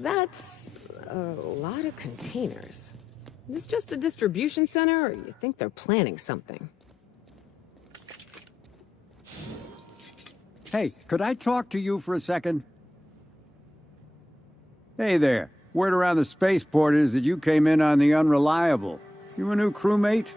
That's a lot of containers. Is this just a distribution center, or you think they're planning something? Hey, could I talk to you for a second? Hey there. Word around the spaceport is that you came in on the Unreliable. You a new crewmate?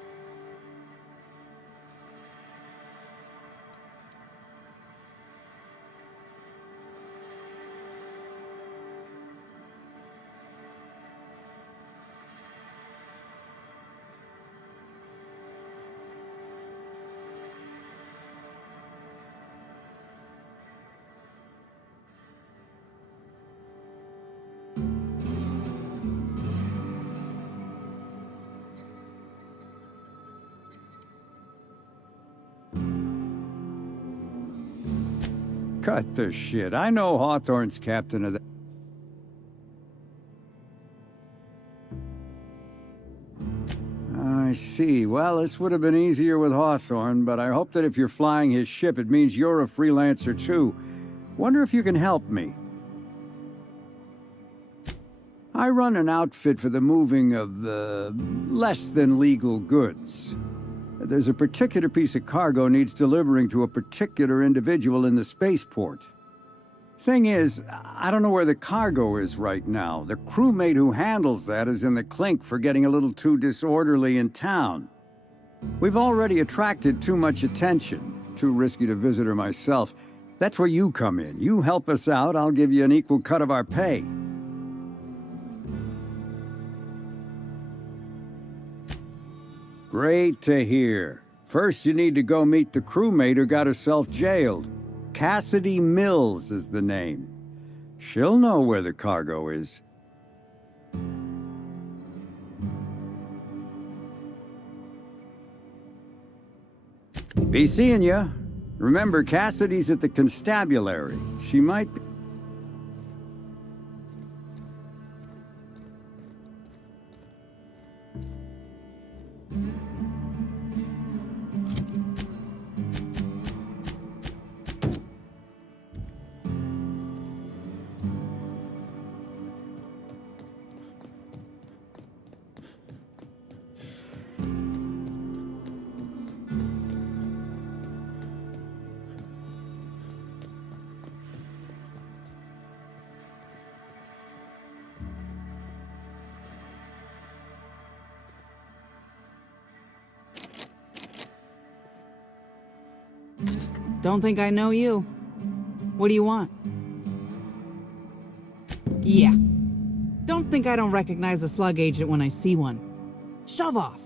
Cut the shit. I know Hawthorne's captain of the... I see. Well, this would have been easier with Hawthorne, but I hope that if you're flying his ship, it means you're a freelancer too. Wonder if you can help me. I run an outfit for the moving of less-than-legal goods. There's a particular piece of cargo needs delivering to a particular individual in the spaceport. Thing is, I don't know where the cargo is right now. The crewmate who handles that is in the clink for getting a little too disorderly in town. We've already attracted too much attention. Too risky to visit her myself. That's where you come in. You help us out, I'll give you an equal cut of our pay. Great to hear. First, you need to go meet the crewmate who got herself jailed. Cassidy Mills is the name. She'll know where the cargo is. Be seeing ya. Remember, Cassidy's at the constabulary. She might be... Don't think I know you. What do you want? Yeah. Don't think I don't recognize a slug agent when I see one. Shove off.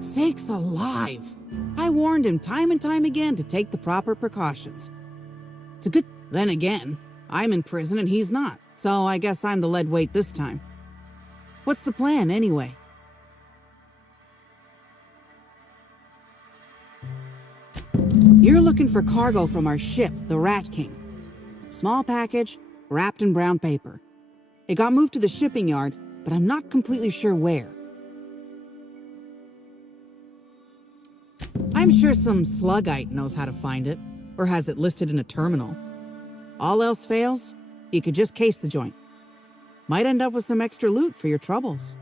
Sakes alive! I warned him time and time again to take the proper precautions. It's a good... Then again, I'm in prison and he's not, so I guess I'm the lead weight this time. What's the plan, anyway? You're looking for cargo from our ship, the Rat King. Small package, wrapped in brown paper. It got moved to the shipping yard, but I'm not completely sure where. I'm sure some slugite knows how to find it, or has it listed in a terminal. All else fails, you could just case the joint. Might end up with some extra loot for your troubles.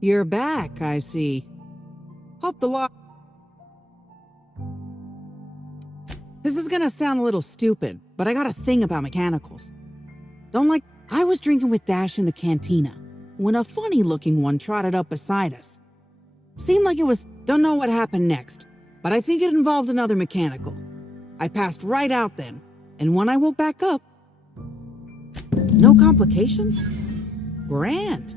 You're back, I see. Hope the lock. This is gonna sound a little stupid, but I got a thing about mechanicals. Don't like. I was drinking with Dash in the cantina when a funny-looking one trotted up beside us. Seemed like it was. Don't know what happened next, but I think it involved another mechanical. I passed right out then, and when I woke back up, no complications? Grand.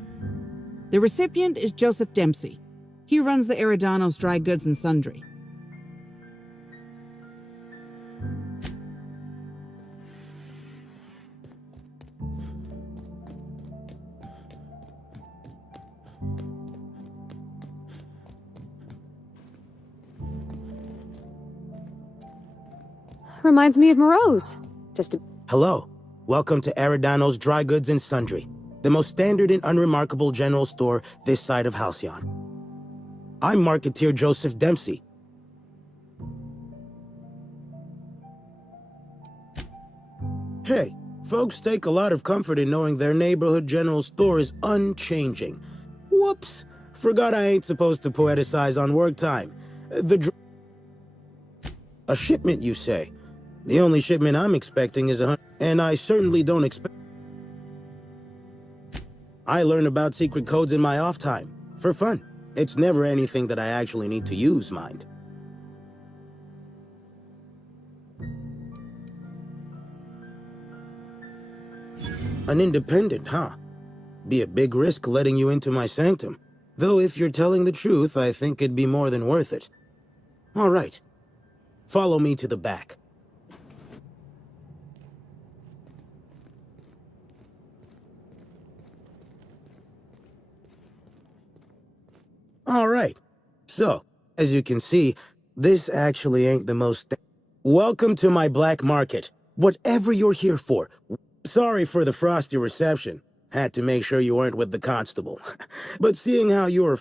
The recipient is Joseph Dempsey. He runs the Arredanos Dry Goods and Sundry. Reminds me of Moreau's. Just a... Hello. Welcome to Arredanos Dry Goods and Sundry, the most standard and unremarkable general store this side of Halcyon. I'm marketeer Joseph Dempsey. Hey, folks take a lot of comfort in knowing their neighborhood general store is unchanging. Whoops. Forgot I ain't supposed to poeticize on work time. A shipment, you say? The only shipment I'm expecting is 100, and I certainly don't expect... I learn about secret codes in my off time, for fun. It's never anything that I actually need to use, mind. An independent, huh? Be a big risk letting you into my sanctum. Though if you're telling the truth, I think it'd be more than worth it. All right. Follow me to the back. All right. So, as you can see, this actually ain't the most... Welcome to my black market. Whatever you're here for. Sorry for the frosty reception. Had to make sure you weren't with the constable. But seeing how you're...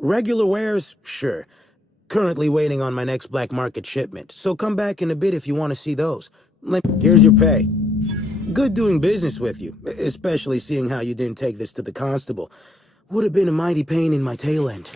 Regular wares? Sure. Currently waiting on my next black market shipment, so come back in a bit if you want to see those. Here's your pay. Good doing business with you, especially seeing how you didn't take this to the constable. Would have been a mighty pain in my tail end.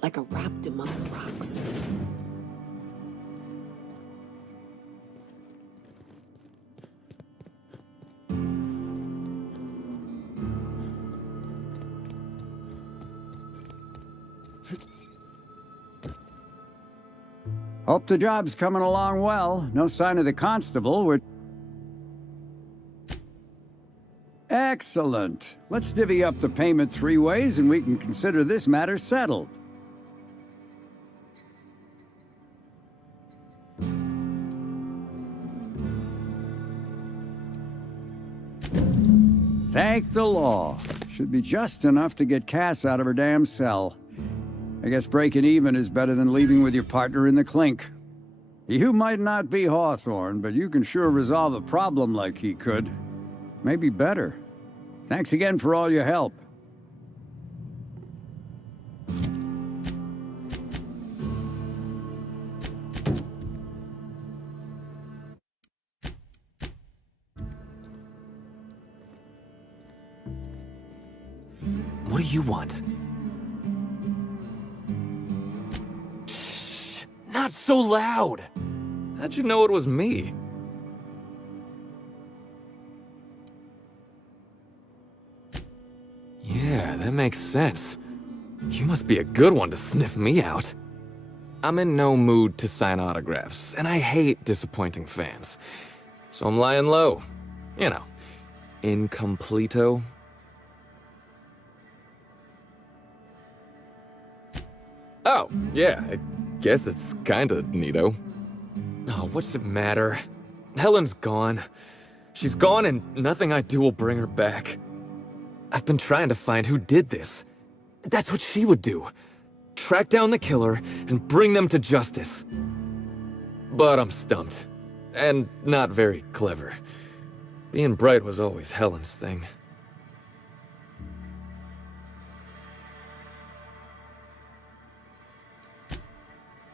Like a wrapped among the rocks. Hope the job's coming along well. No sign of the constable. We're... Excellent. Let's divvy up the payment 3 ways and we can consider this matter settled. Thank the law. Should be just enough to get Cass out of her damn cell. I guess breaking even is better than leaving with your partner in the clink. You might not be Hawthorne, but you can sure resolve a problem like he could. Maybe better. Thanks again for all your help. What do you want? Shh! Not so loud! How'd you know it was me? Yeah, that makes sense. You must be a good one to sniff me out. I'm in no mood to sign autographs, and I hate disappointing fans. So I'm lying low. You know, incompleto. Oh, yeah, I guess it's kinda neato. Oh, what's it matter? Helen's gone. She's gone and nothing I do will bring her back. I've been trying to find who did this. That's what she would do. Track down the killer and bring them to justice. But I'm stumped. And not very clever. Being bright was always Helen's thing.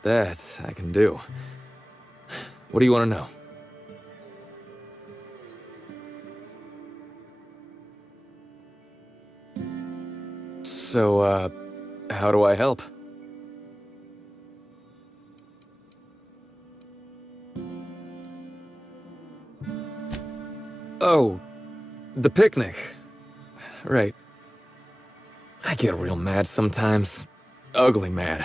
That I can do. What do you want to know? So, how do I help? Oh, the picnic. Right. I get real mad sometimes. Ugly mad.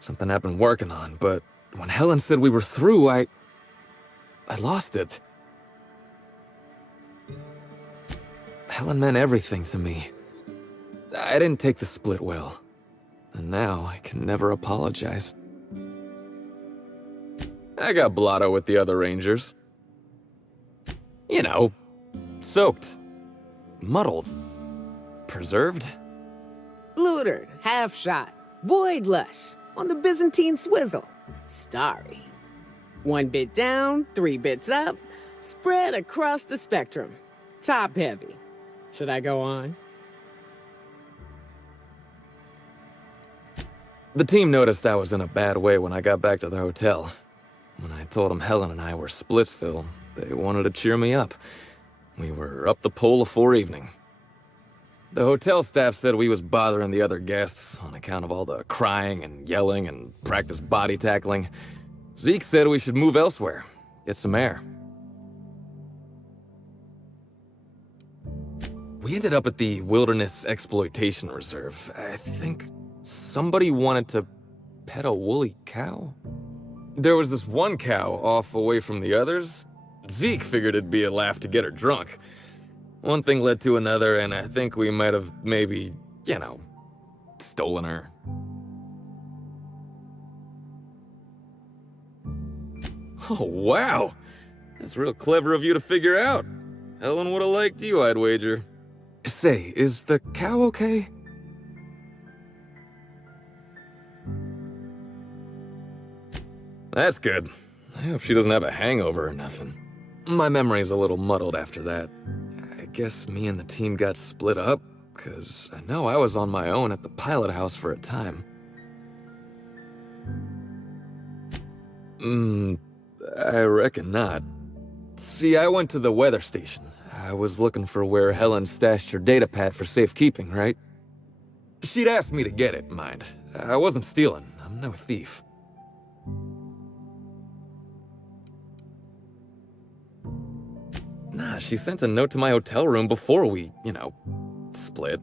Something I've been working on, but when Helen said we were through, I lost it. Helen meant everything to me. I didn't take the split well, and now I can never apologize. I got blotto with the other Rangers. You know, soaked, muddled, preserved. Blutered, half shot, void lush, on the Byzantine swizzle, starry. 1 bit down, 3 bits up, spread across the spectrum. Top heavy. Should I go on? The team noticed I was in a bad way when I got back to the hotel. When I told them Helen and I were Splitsville, they wanted to cheer me up. We were up the pole afore evening. The hotel staff said we was bothering the other guests on account of all the crying and yelling and practice body tackling. Zeke said we should move elsewhere, get some air. We ended up at the Wilderness Exploitation Reserve. I think somebody wanted to pet a woolly cow? There was this one cow off away from the others. Zeke figured it'd be a laugh to get her drunk. One thing led to another, and I think we might have maybe, you know, stolen her. Oh, wow! That's real clever of you to figure out. Helen would have liked you, I'd wager. Say, is the cow okay? That's good. I hope she doesn't have a hangover or nothing. My memory's a little muddled after that. I guess me and the team got split up, 'cause I know I was on my own at the pilot house for a time. I reckon not. See, I went to the weather station. I was looking for where Helen stashed her datapad for safekeeping, right? She'd asked me to get it, mind. I wasn't stealing. I'm no thief. Nah, she sent a note to my hotel room before we, you know, split.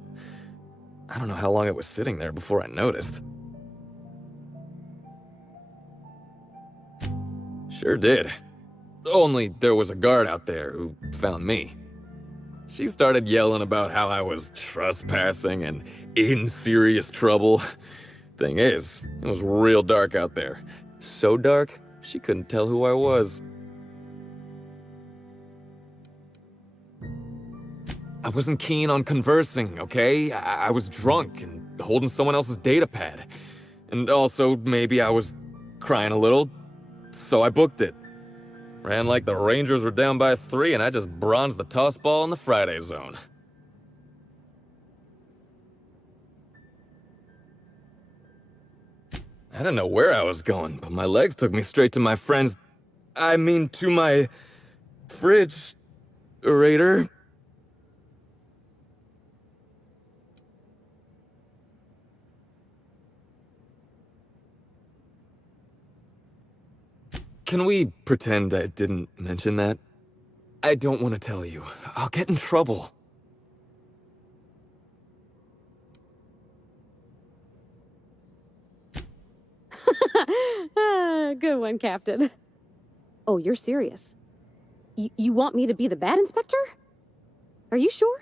I don't know how long it was sitting there before I noticed. Sure did. Only there was a guard out there who found me. She started yelling about how I was trespassing and in serious trouble. Thing is, it was real dark out there. So dark, she couldn't tell who I was. I wasn't keen on conversing, okay? I was drunk and holding someone else's data pad. And also, maybe I was crying a little, so I booked it. Ran like the Rangers were down by 3, and I just bronzed the toss ball in the Friday zone. I didn't know where I was going, but my legs took me straight to my friend's... to my... fridge-rator. Can we pretend I didn't mention that? I don't want to tell you. I'll get in trouble. Good one, Captain. Oh, you're serious? You want me to be the bad inspector? Are you sure?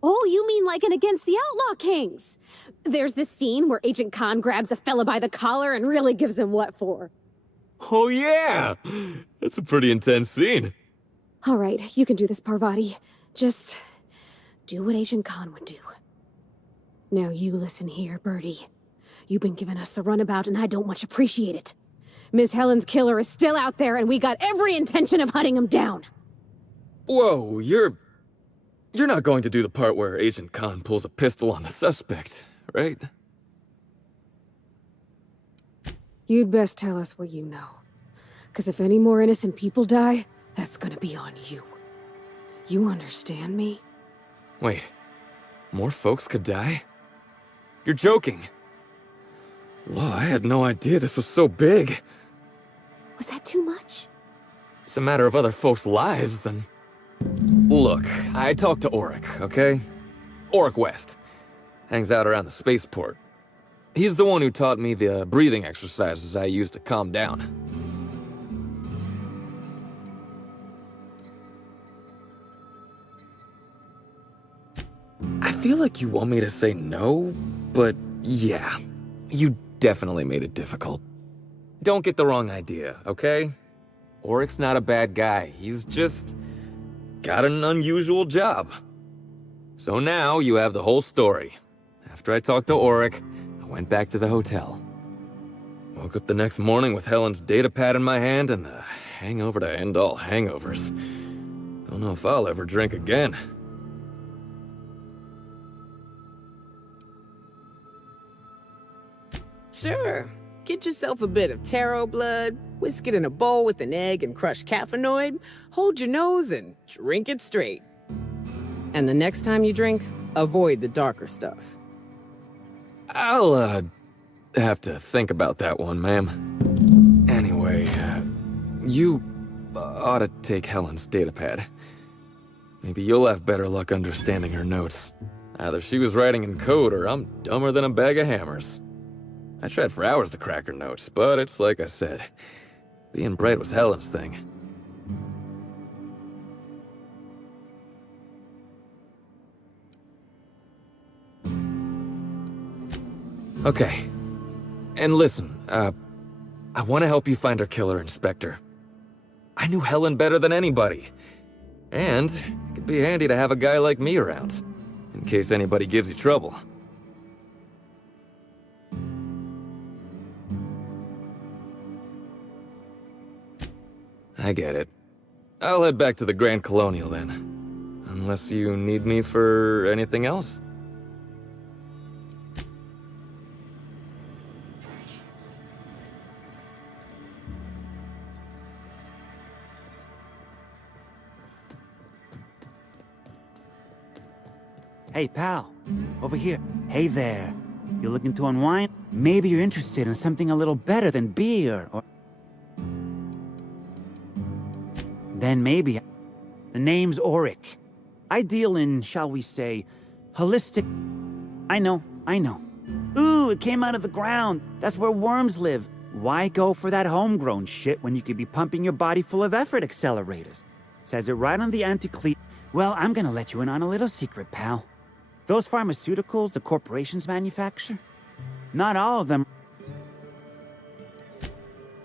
Oh, you mean like in Against the Outlaw Kings? There's this scene where Agent Khan grabs a fella by the collar and really gives him what for. Oh yeah! That's a pretty intense scene. All right, you can do this, Parvati. Just do what Agent Khan would do. Now you listen here, Birdie. You've been giving us the runabout and I don't much appreciate it. Miss Helen's killer is still out there and we got every intention of hunting him down. Whoa, you're not going to do the part where Agent Khan pulls a pistol on the suspect, right? You'd best tell us what you know. Because if any more innocent people die, that's gonna be on you. You understand me? Wait, more folks could die? You're joking. Law, I had no idea this was so big. Was that too much? It's a matter of other folks' lives, then. Look, I talked to Auric, okay? Auric West. Hangs out around the spaceport. He's the one who taught me the breathing exercises I use to calm down. I feel like you want me to say no, but yeah, you definitely made it difficult. Don't get the wrong idea, okay? Auric's not a bad guy, he's just got an unusual job. So now you have the whole story. After I talked to Auric, I went back to the hotel. Woke up the next morning with Helen's data pad in my hand and the hangover to end all hangovers. Don't know if I'll ever drink again. Sure. Get yourself a bit of taro blood, whisk it in a bowl with an egg and crushed caffeinoid, hold your nose and drink it straight. And the next time you drink, avoid the darker stuff. I'll, have to think about that one, ma'am. Anyway, you ought to take Helen's datapad. Maybe you'll have better luck understanding her notes. Either she was writing in code or I'm dumber than a bag of hammers. I tried for hours to crack her notes, but it's like I said, being bright was Helen's thing. Okay. And listen, I want to help you find her killer, Inspector. I knew Helen better than anybody. And it could be handy to have a guy like me around, in case anybody gives you trouble. I get it. I'll head back to the Grand Colonial then. Unless you need me for anything else? Hey, pal. Over here. Hey there. You looking to unwind? Maybe you're interested in something a little better than beer, or... Then maybe... The name's Auric. I deal in, shall we say, holistic... I know. Ooh, it came out of the ground. That's where worms live. Why go for that homegrown shit when you could be pumping your body full of effort accelerators? Says it right on the anti-cleat. Well, I'm gonna let you in on a little secret, pal. Those pharmaceuticals the corporations manufacture, not all of them.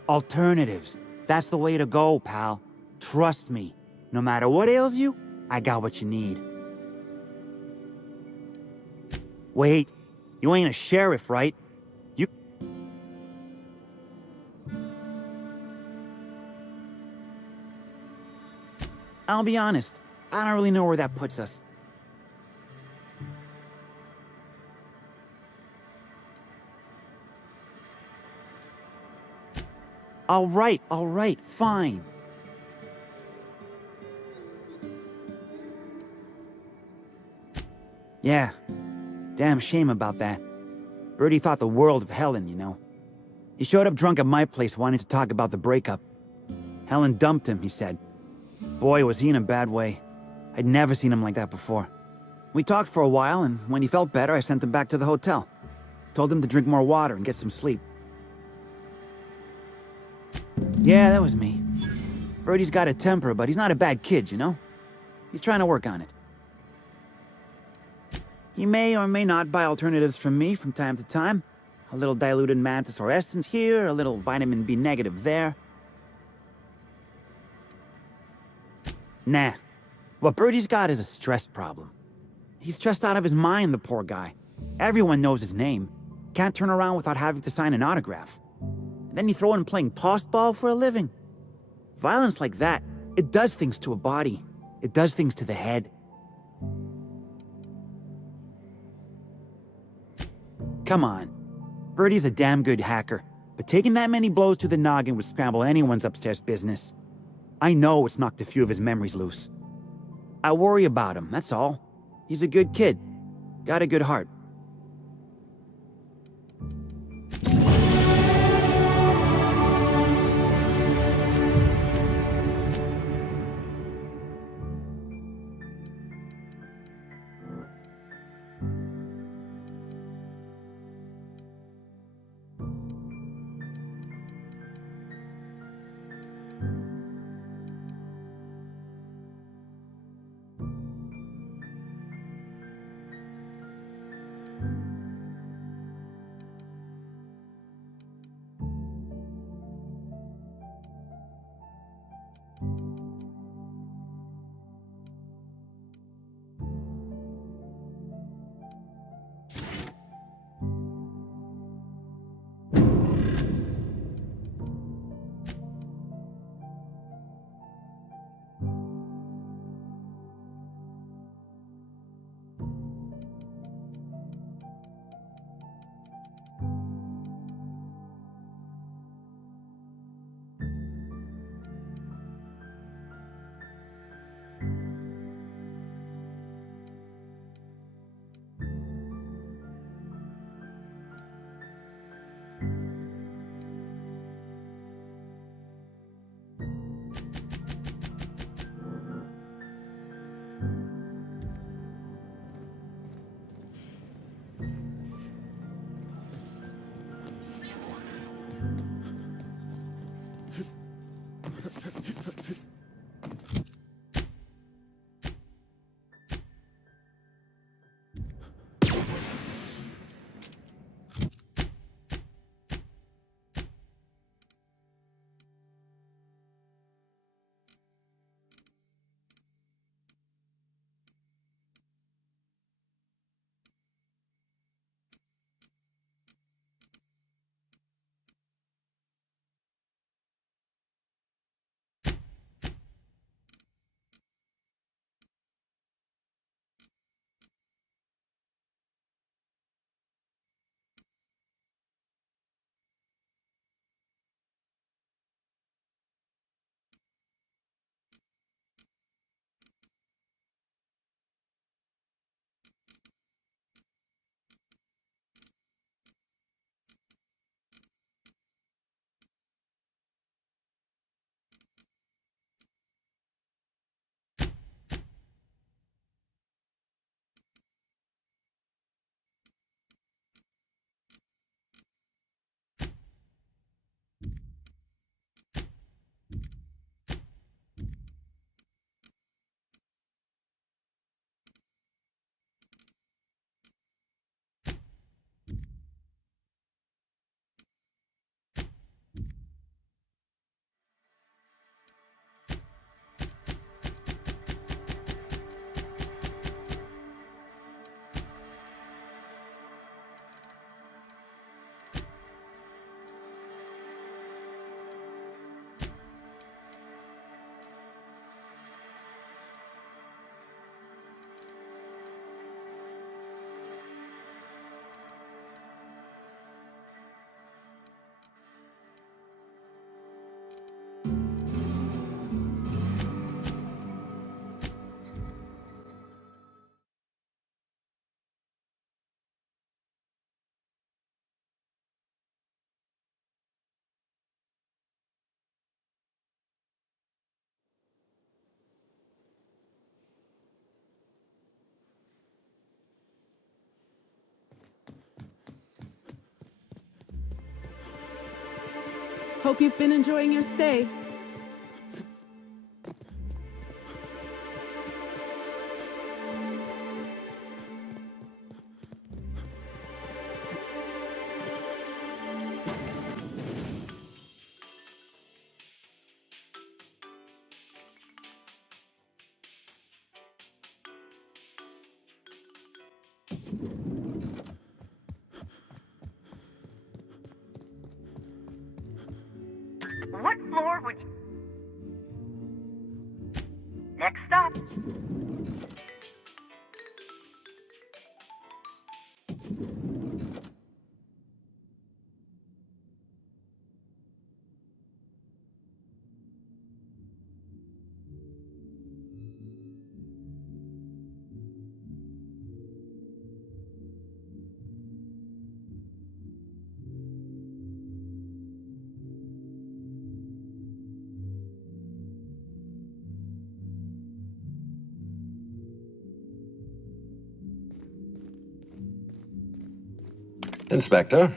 Alternatives. That's the way to go, pal. Trust me. No matter what ails you, I got what you need. Wait, you ain't a sheriff, right? You... I'll be honest, I don't really know where that puts us. All right, fine. Yeah, damn shame about that. Birdie thought the world of Helen, you know. He showed up drunk at my place wanting to talk about the breakup. Helen dumped him, he said. Boy, was he in a bad way. I'd never seen him like that before. We talked for a while, and when he felt better, I sent him back to the hotel. Told him to drink more water and get some sleep. Yeah, that was me. Birdie's got a temper, but he's not a bad kid, you know? He's trying to work on it. He may or may not buy alternatives from me from time to time. A little diluted mantis or essence here, a little vitamin B negative there. Nah. What Birdie's got is a stress problem. He's stressed out of his mind, the poor guy. Everyone knows his name. Can't turn around without having to sign an autograph. And then you throw in playing tossed ball for a living. Violence like that, it does things to a body. It does things to the head. Come on. Birdie's a damn good hacker, but taking that many blows to the noggin would scramble anyone's upstairs business. I know it's knocked a few of his memories loose. I worry about him, that's all. He's a good kid. Got a good heart. Hope you've been enjoying your stay. What floor would you... Next stop. Inspector.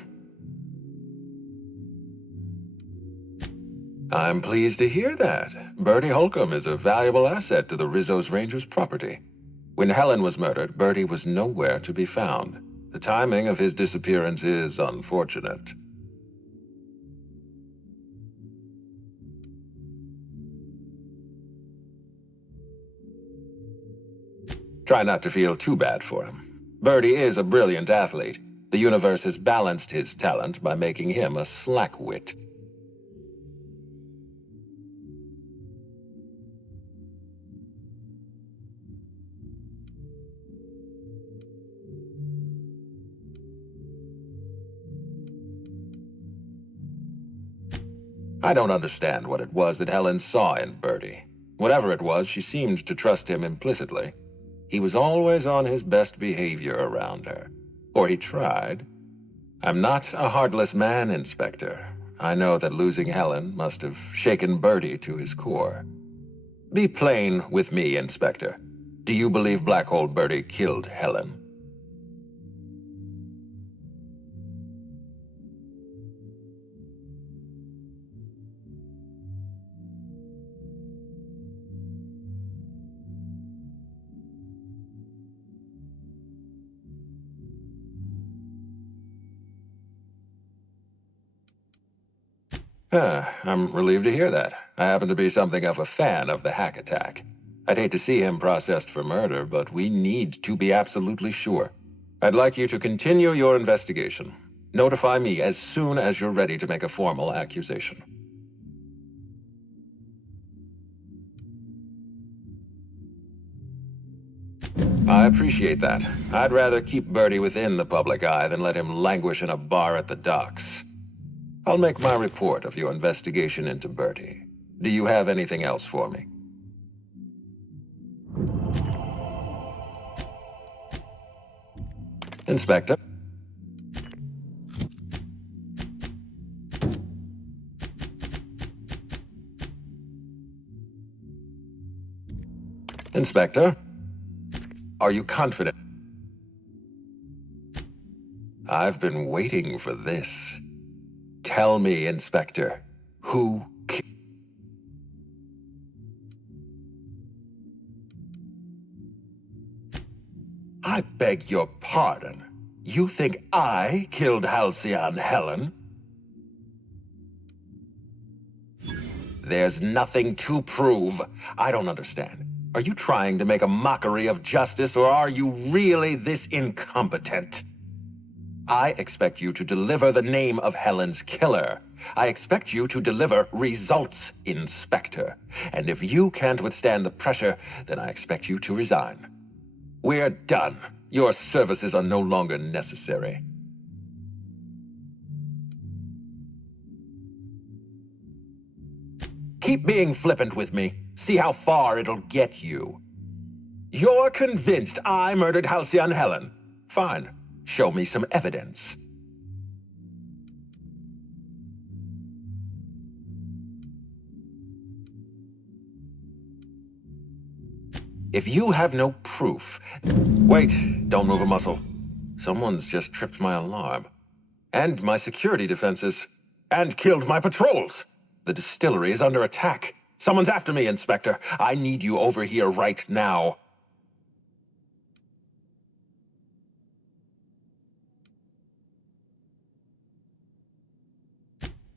I'm pleased to hear that. Bertie Holcomb is a valuable asset to the Rizzo's Rangers property. When Helen was murdered, Bertie was nowhere to be found. The timing of his disappearance is unfortunate. Try not to feel too bad for him. Bertie is a brilliant athlete. The universe has balanced his talent by making him a slackwit. I don't understand what it was that Helen saw in Bertie. Whatever it was, she seemed to trust him implicitly. He was always on his best behavior around her. Or he tried. I'm not a heartless man, Inspector. I know that losing Helen must have shaken Bertie to his core. Be plain with me, Inspector. Do you believe Black Hole Bertie killed Helen? I'm relieved to hear that. I happen to be something of a fan of the hack attack. I'd hate to see him processed for murder, but we need to be absolutely sure. I'd like you to continue your investigation. Notify me as soon as you're ready to make a formal accusation. I appreciate that. I'd rather keep Bertie within the public eye than let him languish in a bar at the docks. I'll make my report of your investigation into Bertie. Do you have anything else for me? Inspector? Inspector? Are you confident? I've been waiting for this. Tell me, Inspector, who I beg your pardon. You think I killed Halcyon Helen? There's nothing to prove. I don't understand. Are you trying to make a mockery of justice, or are you really this incompetent? I expect you to deliver the name of Helen's killer. I expect you to deliver results, Inspector. And if you can't withstand the pressure, then I expect you to resign. We're done. Your services are no longer necessary. Keep being flippant with me. See how far it'll get you. You're convinced I murdered Halcyon Helen. Fine. Show me some evidence. If you have no proof... Wait, don't move a muscle. Someone's just tripped my alarm. And my security defenses. and killed my patrols. The distillery is under attack. Someone's after me, Inspector. I need you over here right now.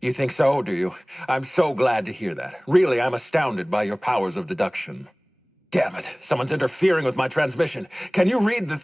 You think so, do you? I'm so glad to hear that. Really, I'm astounded by your powers of deduction. Damn it, someone's interfering with my transmission. Can you read the...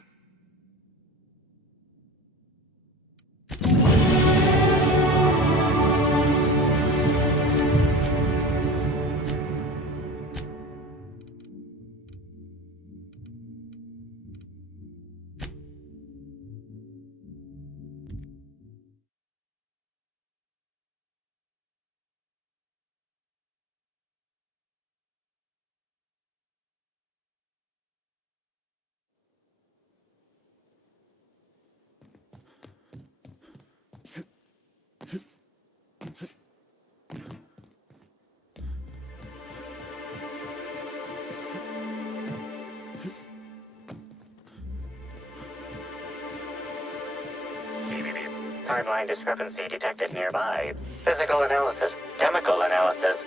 Timeline discrepancy detected nearby. Physical analysis. Chemical analysis.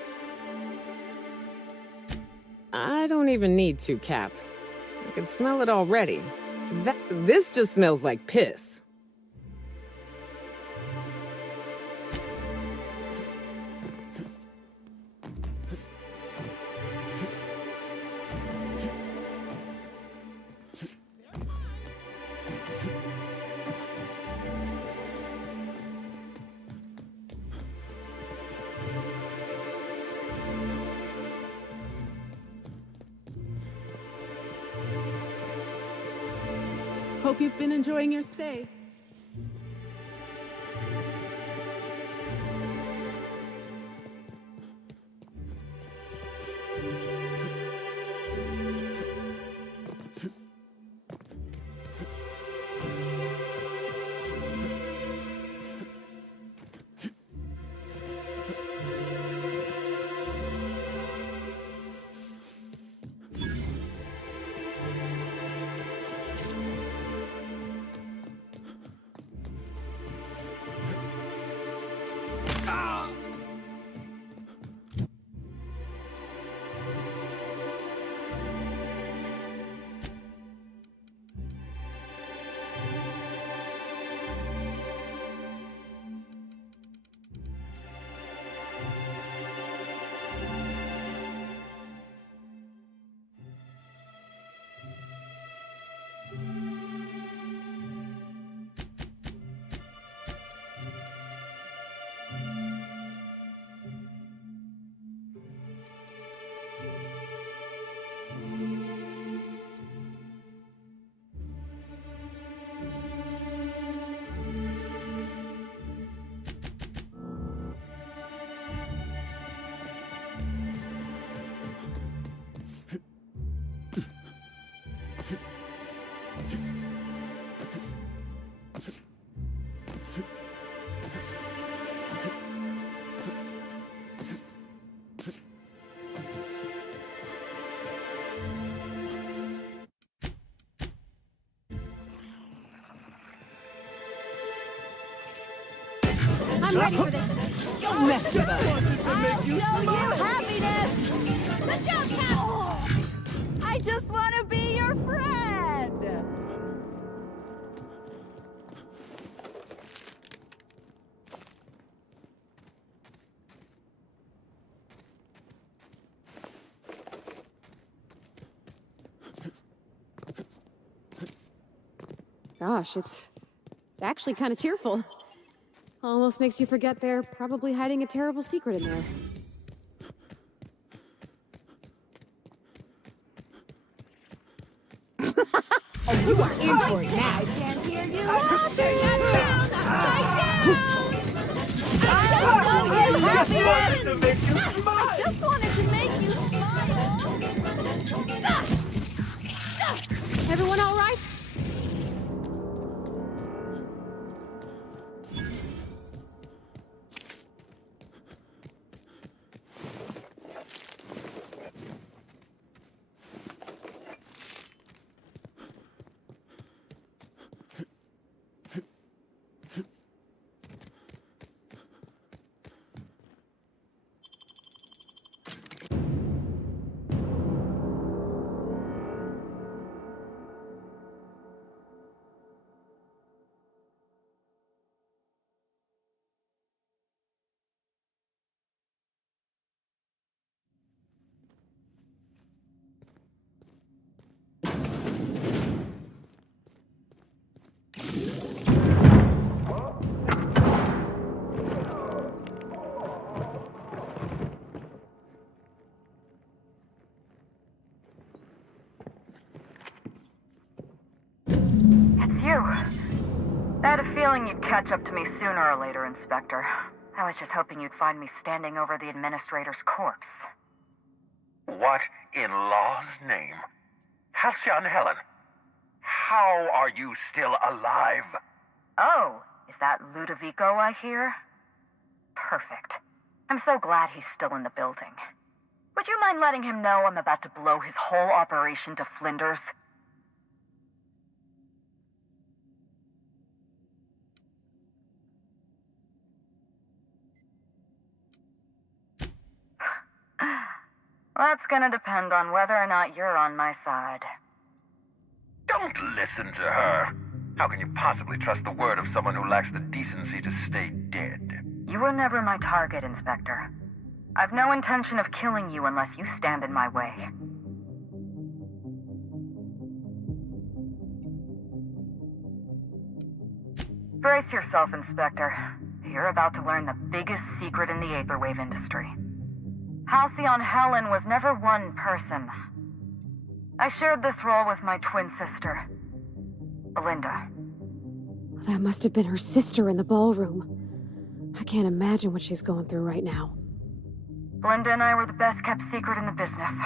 I don't even need to, Cap. I can smell it already. This just smells like piss. Hope you've been enjoying your stay. I'm ready for this. Don't mess with us. I'll show you happiness! Good job, Cap! I just want to be your friend! Gosh, it's actually kind of cheerful. Almost makes you forget they're probably hiding a terrible secret in there. You are in for it now. I can hear you laughing down, upside down! I just wanted to make you smile! Everyone all right? Phew. I had a feeling you'd catch up to me sooner or later, Inspector. I was just hoping you'd find me standing over the administrator's corpse. What in law's name? Halcyon Helen, how are you still alive? Oh, is that Ludovico I hear? Perfect. I'm so glad he's still in the building. Would you mind letting him know I'm about to blow his whole operation to flinders? That's gonna depend on whether or not you're on my side. Don't listen to her. How can you possibly trust the word of someone who lacks the decency to stay dead? You were never my target, Inspector. I've no intention of killing you unless you stand in my way. Brace yourself, Inspector. You're about to learn the biggest secret in the vaporwave industry. Halcyon Helen was never one person. I shared this role with my twin sister, Belinda. That must have been her sister in the ballroom. I can't imagine what she's going through right now. Belinda and I were the best kept secret in the business.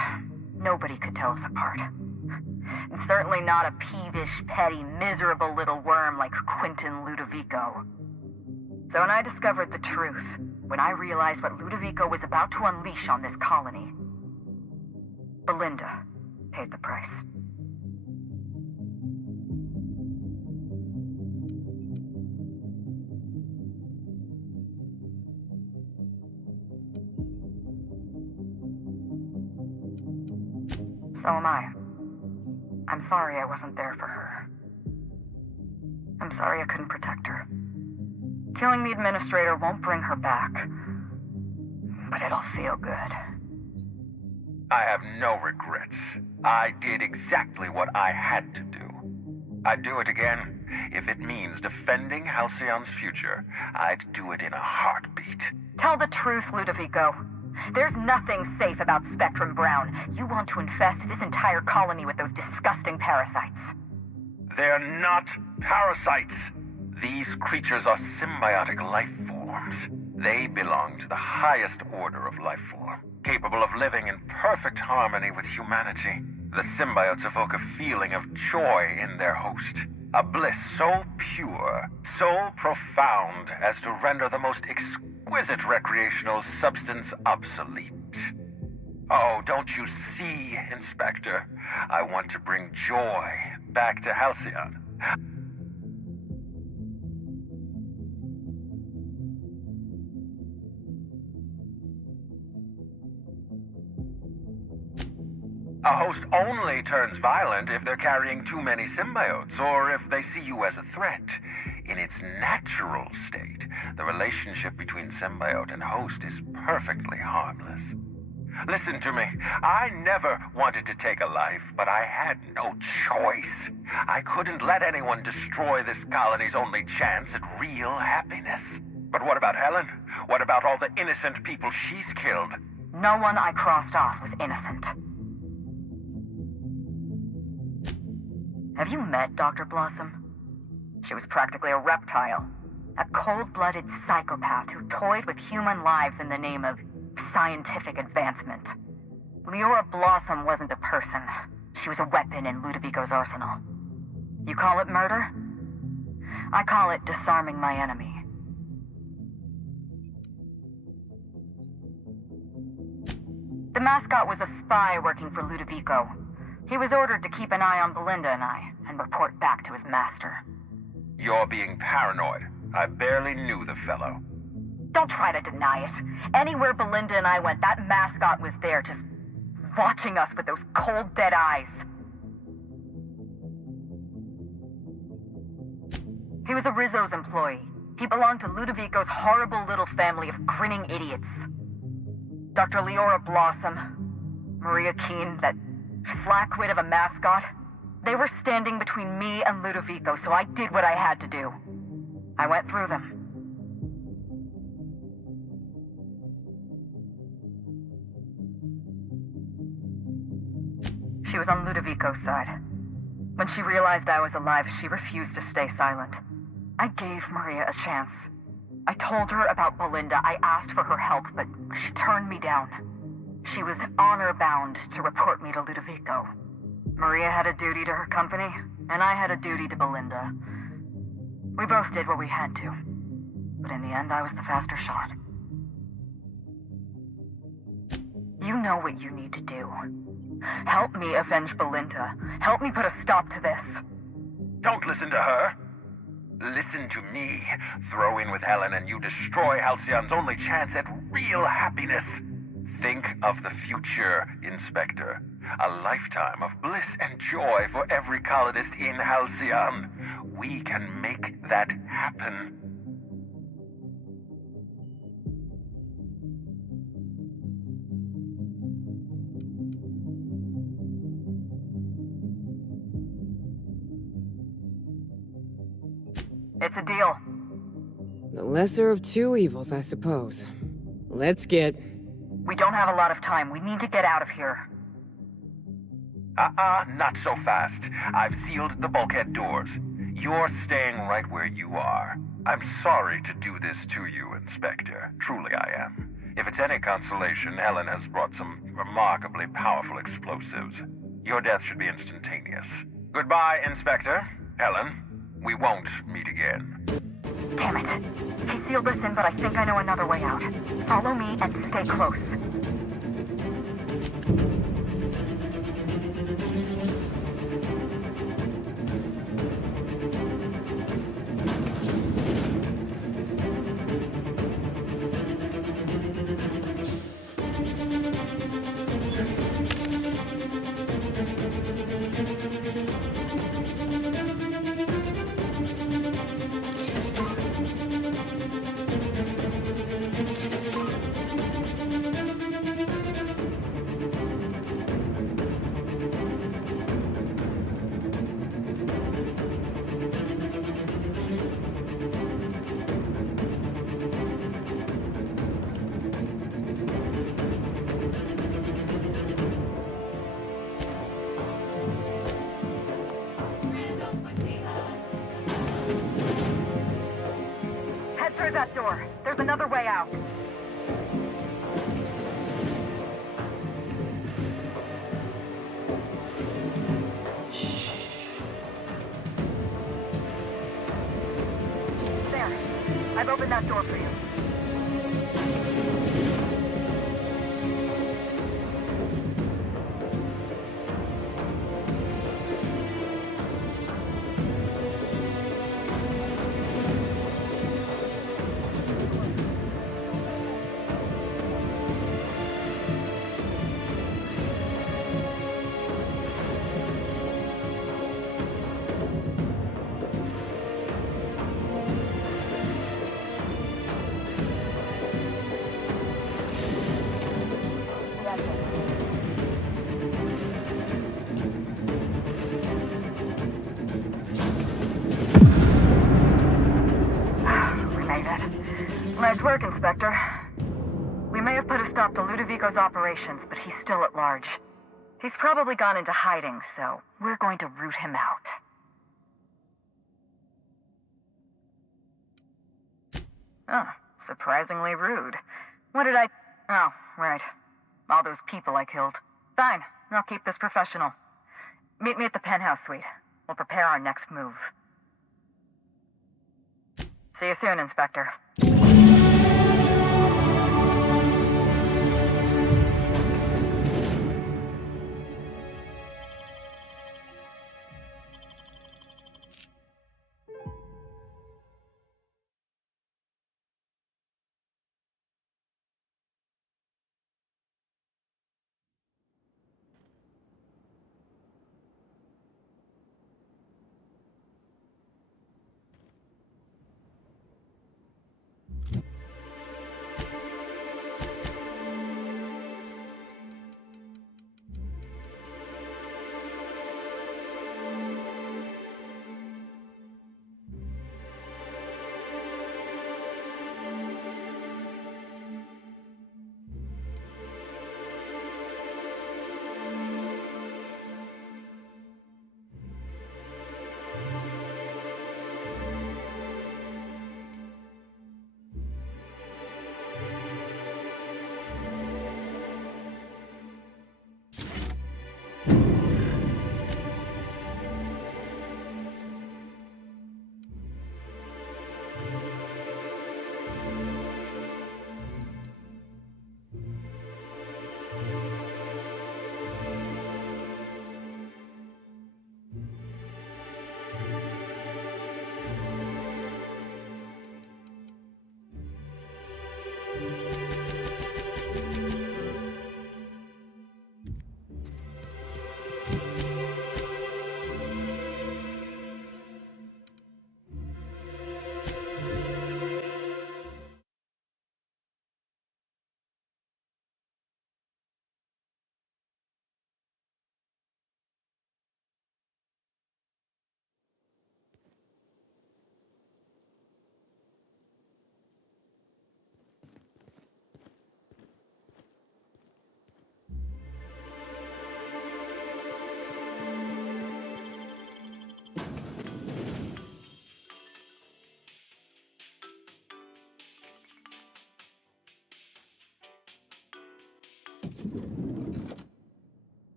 Nobody could tell us apart. And certainly not a peevish, petty, miserable little worm like Quentin Ludovico. So when I discovered the truth, when I realized what Ludovico was about to unleash on this colony, Belinda paid the price. So am I. I'm sorry I wasn't there for her. I'm sorry I couldn't protect her. Killing the administrator won't bring her back, but it'll feel good. I have no regrets. I did exactly what I had to do. I'd do it again. If it means defending Halcyon's future, I'd do it in a heartbeat. Tell the truth, Ludovico. There's nothing safe about Spectrum Brown. You want to infest this entire colony with those disgusting parasites. They're not parasites. These creatures are symbiotic life forms. They belong to the highest order of life form, capable of living in perfect harmony with humanity. The symbiotes evoke a feeling of joy in their host, a bliss so pure, so profound as to render the most exquisite recreational substance obsolete. Oh, don't you see, Inspector? I want to bring joy back to Halcyon. A host only turns violent if they're carrying too many symbiotes, or if they see you as a threat. In its natural state, the relationship between symbiote and host is perfectly harmless. Listen to me. I never wanted to take a life, but I had no choice. I couldn't let anyone destroy this colony's only chance at real happiness. But what about Helen? What about all the innocent people she's killed? No one I crossed off was innocent. Have you met Dr. Blossom? She was practically a reptile. A cold-blooded psychopath who toyed with human lives in the name of scientific advancement. Leora Blossom wasn't a person. She was a weapon in Ludovico's arsenal. You call it murder? I call it disarming my enemy. The mascot was a spy working for Ludovico. He was ordered to keep an eye on Belinda and I, and report back to his master. You're being paranoid. I barely knew the fellow. Don't try to deny it. Anywhere Belinda and I went, that mascot was there, just watching us with those cold, dead eyes. He was a Rizzo's employee. He belonged to Ludovico's horrible little family of grinning idiots. Dr. Leora Blossom, Maria Keene, that flackwit of a mascot, they were standing between me and Ludovico, so I did what I had to do. I went through them. She was on Ludovico's side. When she realized I was alive, she refused to stay silent. I gave Maria a chance. I told her about Belinda. I asked for her help, but she turned me down. She was honor-bound to report me to Ludovico. Maria had a duty to her company, and I had a duty to Belinda. We both did what we had to. But in the end, I was the faster shot. You know what you need to do. Help me avenge Belinda. Help me put a stop to this. Don't listen to her. Listen to me. Throw in with Helen and you destroy Halcyon's only chance at real happiness. Think of the future, Inspector. A lifetime of bliss and joy for every colonist in Halcyon. We can make that happen. It's a deal. The lesser of two evils, I suppose. Let's get... We don't have a lot of time. We need to get out of here. Not so fast. I've sealed the bulkhead doors. You're staying right where you are. I'm sorry to do this to you, Inspector. Truly I am. If it's any consolation, Helen has brought some remarkably powerful explosives. Your death should be instantaneous. Goodbye, Inspector. Helen, we won't meet again. Damn it. He sealed us in, but I think I know another way out. Follow me and stay close. Head through that door. There's another way out. There. I've opened that door for you. Nice work, Inspector. We may have put a stop to Ludovico's operations, but he's still at large. He's probably gone into hiding, so we're going to root him out. Oh, surprisingly rude. What did I... Oh, right. All those people I killed. Fine, I'll keep this professional. Meet me at the penthouse suite. We'll prepare our next move. See you soon, Inspector.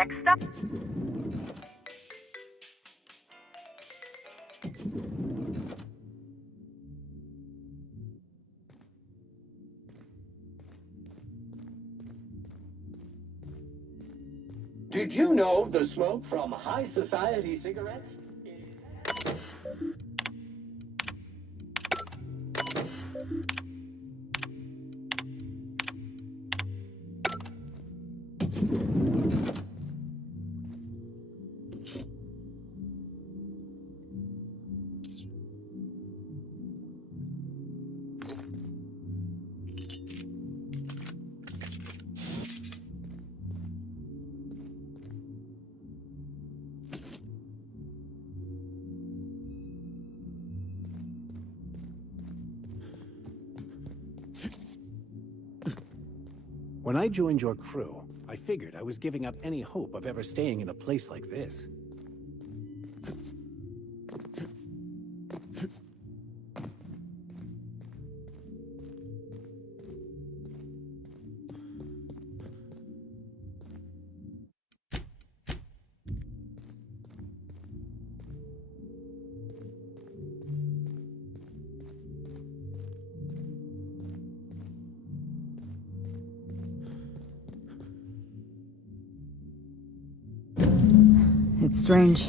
Next up. Did you know the smoke from high society cigarettes? When I joined your crew, I figured I was giving up any hope of ever staying in a place like this. It's strange.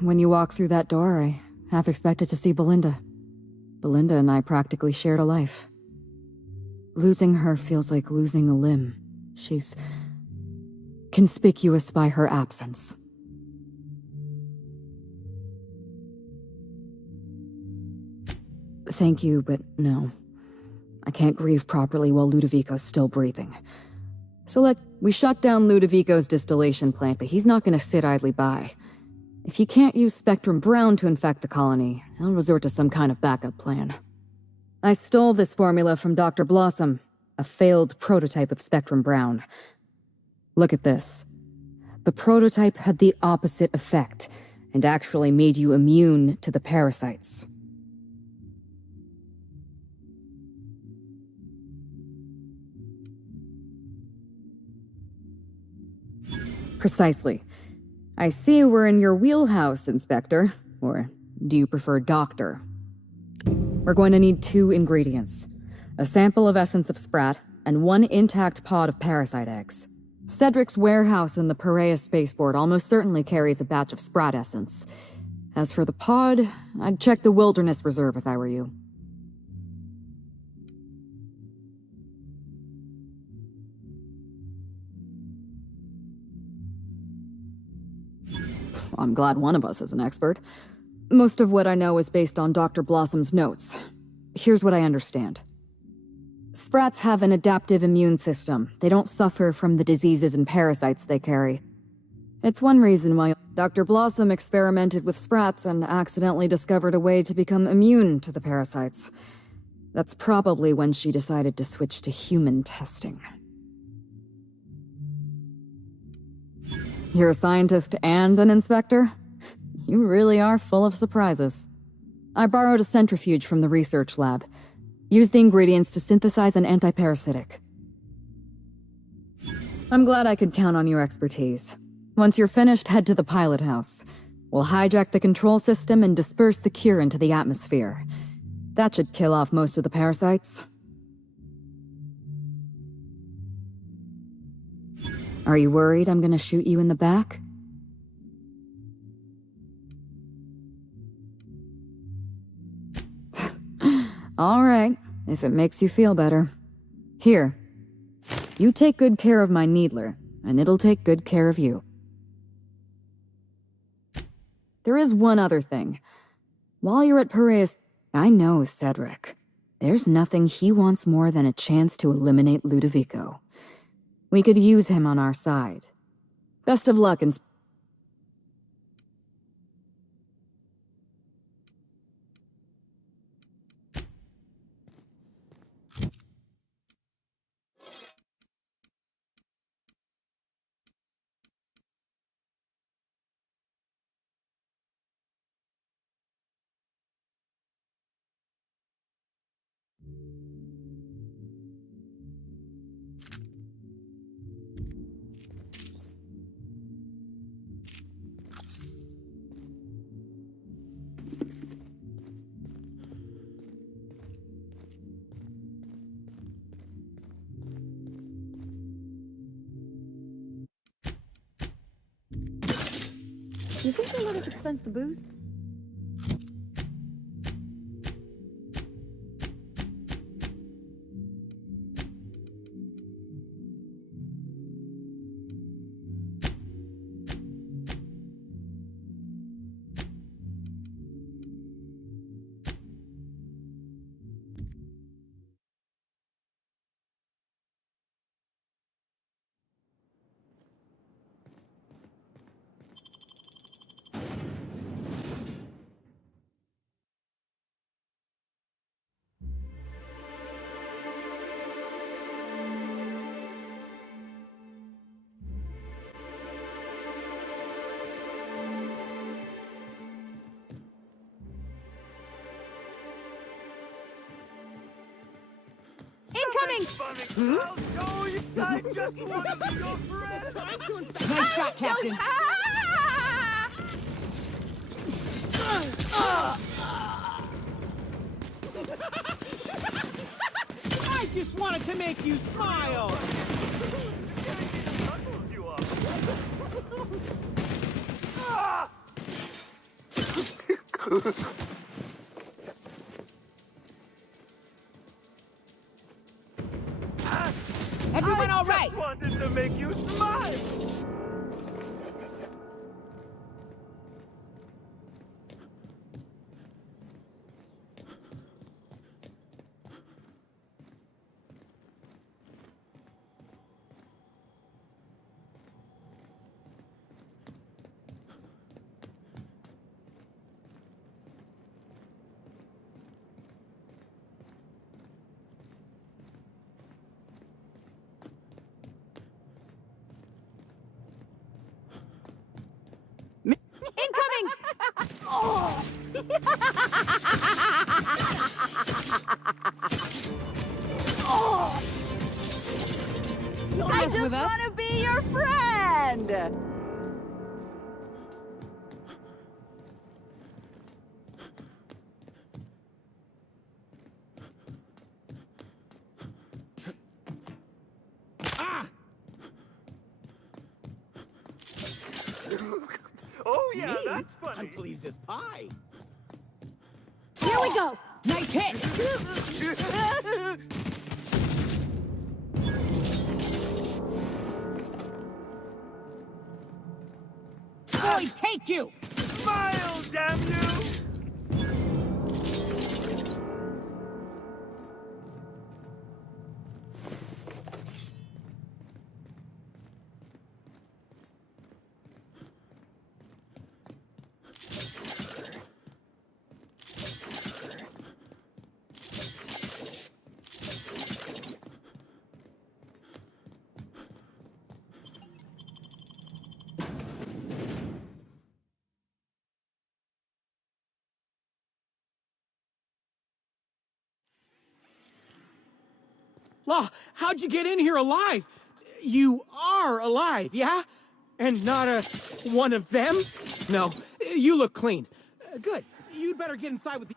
When you walk through that door, I half expected to see Belinda. Belinda and I practically shared a life. Losing her feels like losing a limb. She's conspicuous by her absence. Thank you, but no. I can't grieve properly while Ludovico's still breathing. So we shut down Ludovico's distillation plant, but he's not gonna sit idly by. If he can't use Spectrum Brown to infect the colony, he'll resort to some kind of backup plan. I stole this formula from Dr. Blossom, a failed prototype of Spectrum Brown. Look at this. The prototype had the opposite effect, and actually made you immune to the parasites. Precisely. I see we're in your wheelhouse, Inspector. Or do you prefer Doctor? We're going to need 2 ingredients. A sample of essence of sprat, and 1 intact pod of parasite eggs. Cedric's warehouse in the Piraeus spaceport almost certainly carries a batch of sprat essence. As for the pod, I'd check the Wilderness Reserve if I were you. I'm glad one of us is an expert. Most of what I know is based on Dr. Blossom's notes. Here's what I understand. Sprats have an adaptive immune system. They don't suffer from the diseases and parasites they carry. It's one reason why Dr. Blossom experimented with sprats and accidentally discovered a way to become immune to the parasites. That's probably when she decided to switch to human testing. You're a scientist and an inspector? You really are full of surprises. I borrowed a centrifuge from the research lab. Used the ingredients to synthesize an antiparasitic. I'm glad I could count on your expertise. Once you're finished, head to the pilot house. We'll hijack the control system and disperse the cure into the atmosphere. That should kill off most of the parasites. Are you worried I'm gonna shoot you in the back? All right, if it makes you feel better. Here. You take good care of my needler, and it'll take good care of you. There is one other thing. While you're at Piraeus, I know Cedric. There's nothing he wants more than a chance to eliminate Ludovico. We could use him on our side. Best of luck, and You think they'll let us expense the booze? Incoming! Nice shot, Captain. I just wanted to make you smile. Everyone all right? Wanted to make you smile! Incoming! Don't I mess just with us. want to be your friend! Oh, yeah, that's funny. I'm pleased as pie. Here we go! Nice hit. Boy, take you. Smile, damn you! Law, how'd you get in here alive? You are alive, yeah? And not one of them? No, you look clean. Good. You'd better get inside with the...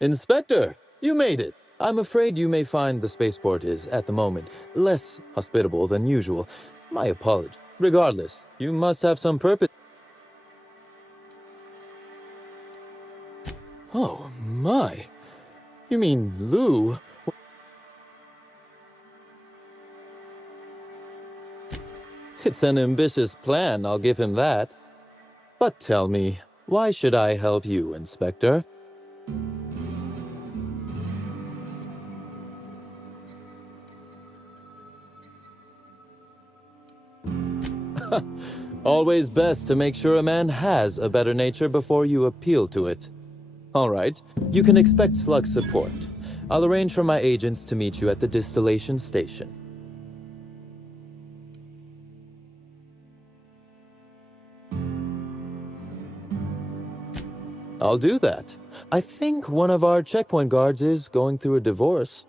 Inspector, you made it. I'm afraid you may find the spaceport is, at the moment, less hospitable than usual. My apologies. Regardless, you must have some purpose. Oh, my. You mean Lou? It's an ambitious plan, I'll give him that. But tell me, why should I help you, Inspector? Always best to make sure a man has a better nature before you appeal to it. All right, you can expect slug support. I'll arrange for my agents to meet you at the distillation station. I'll do that. I think one of our checkpoint guards is going through a divorce.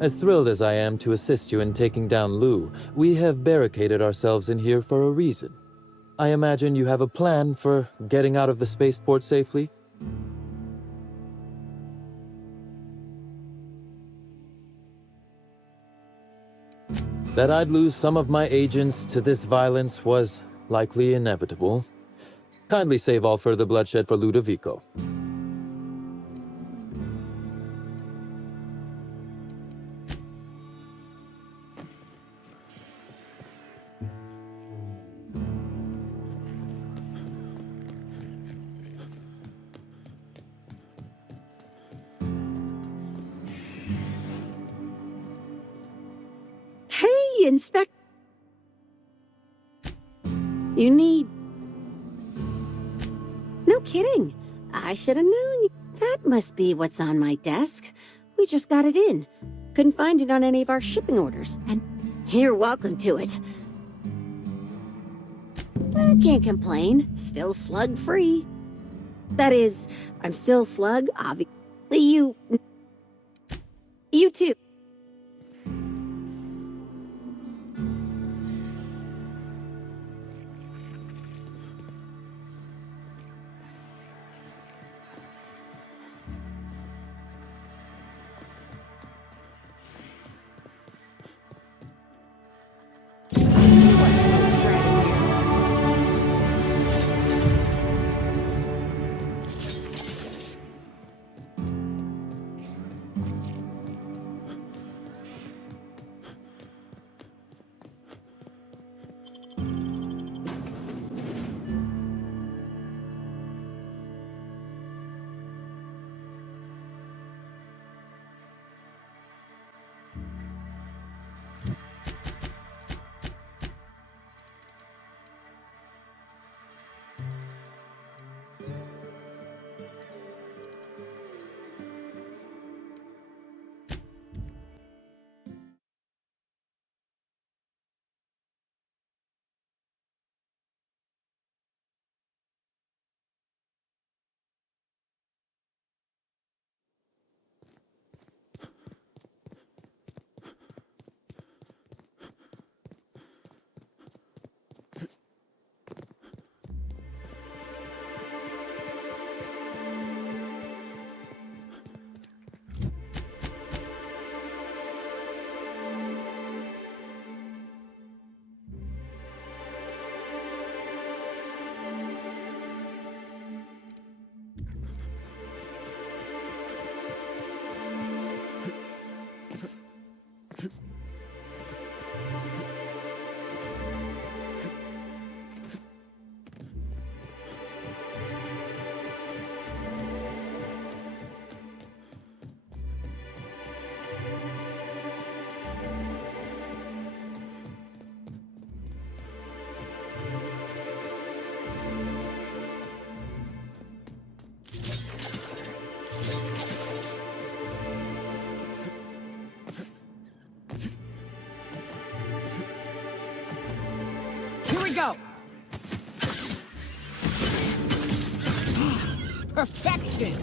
As thrilled as I am to assist you in taking down Lou, we have barricaded ourselves in here for a reason. I imagine you have a plan for getting out of the spaceport safely? That I'd lose some of my agents to this violence was likely inevitable. Kindly save all further bloodshed for Ludovico. Hey, Inspect. You need... No kidding. I should have known. That must be what's on my desk. We just got it in. Couldn't find it on any of our shipping orders. And you're welcome to it. I can't complain. Still slug-free. That is, I'm still slug, obviously. You too. Here we go! Perfection!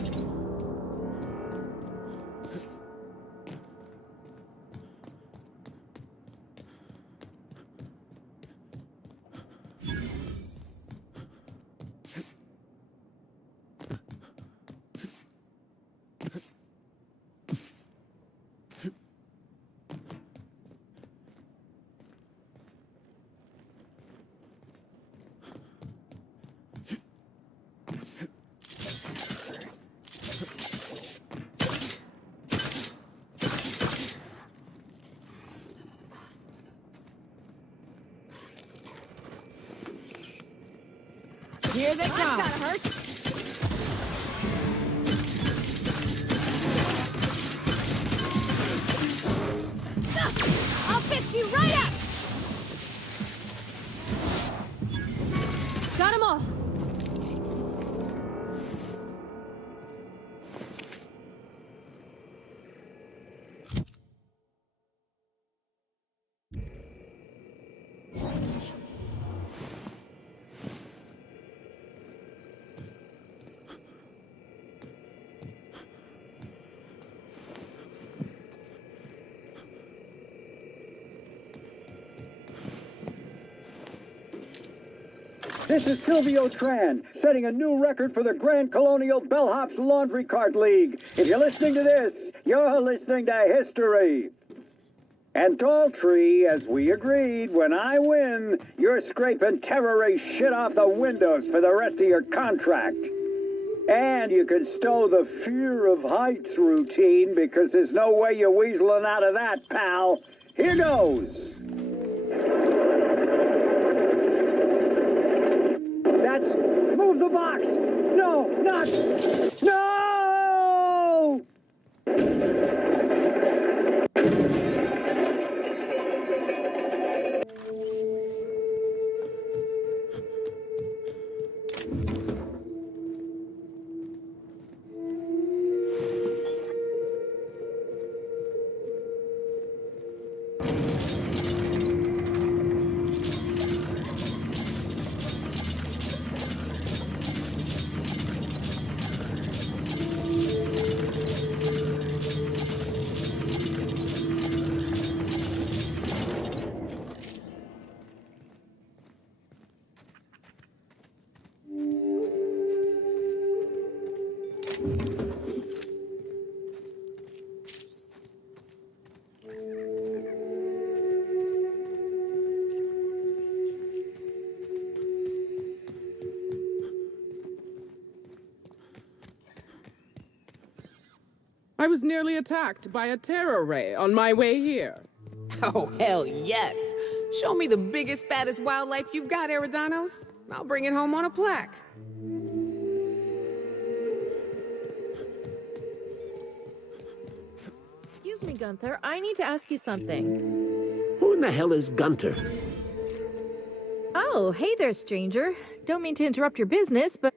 Here they come. That's gotta hurt. I'll fix you right up! Got 'em all. This is Silvio Tran, setting a new record for the Grand Colonial Bellhops Laundry Cart League. If you're listening to this, you're listening to history. And Tall Tree, as we agreed, when I win, you're scraping terror ray shit off the windows for the rest of your contract. And you can stow the fear of heights routine because there's no way you're weaseling out of that, pal. Here goes. That's... Move the box! No, not... No! I was nearly attacked by a terror ray on my way here. Oh, hell yes. Show me the biggest, fattest wildlife you've got, Eridanos. I'll bring it home on a plaque. Excuse me, Gunther. I need to ask you something. Who in the hell is Gunter? Oh, hey there, stranger. Don't mean to interrupt your business, but...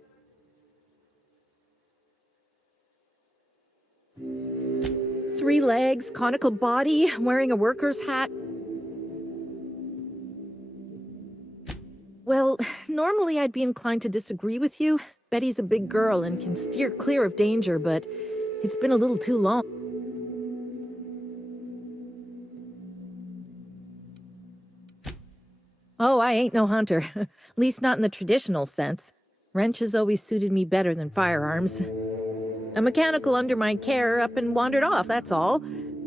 3 legs, conical body, wearing a worker's hat. Well, normally I'd be inclined to disagree with you. Betty's a big girl and can steer clear of danger, but it's been a little too long. Oh, I ain't no hunter. At least not in the traditional sense. Wrenches always suited me better than firearms. A mechanical under my care up and wandered off, that's all.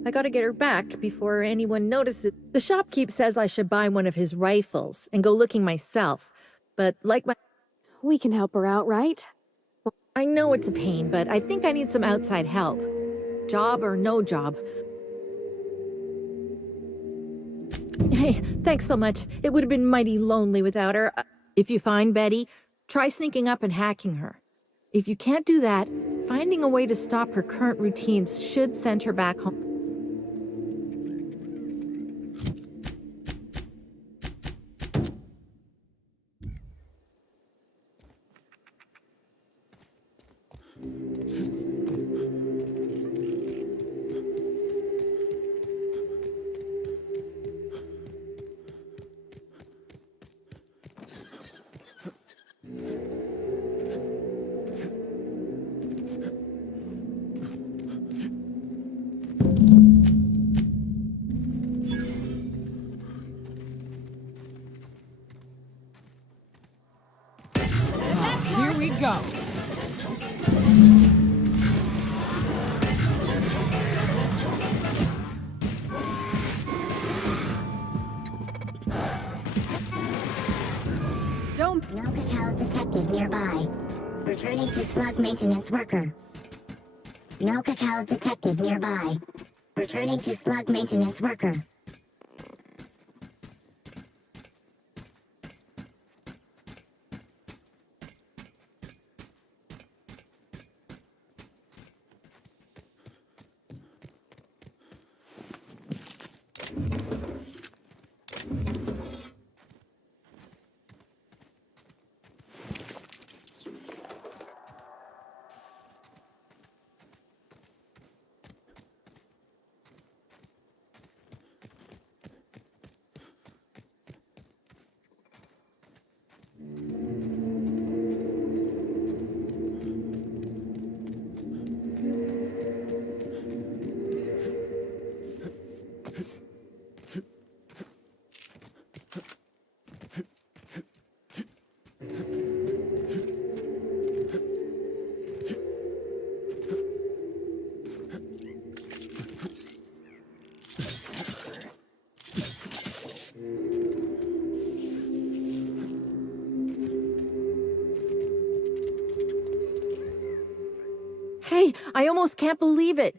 I gotta get her back before anyone notices. The shopkeep says I should buy one of his rifles and go looking myself. But like my... We can help her out, right? I know it's a pain, but I think I need some outside help. Job or no job. Hey, thanks so much. It would have been mighty lonely without her. If you find Betty, try sneaking up and hacking her. If you can't do that, finding a way to stop her current routines should send her back home. Here we go. Don't... No cacao's detected nearby. Returning to slug maintenance worker. No cacao's detected nearby. Returning to slug maintenance worker. Hey, I almost can't believe it.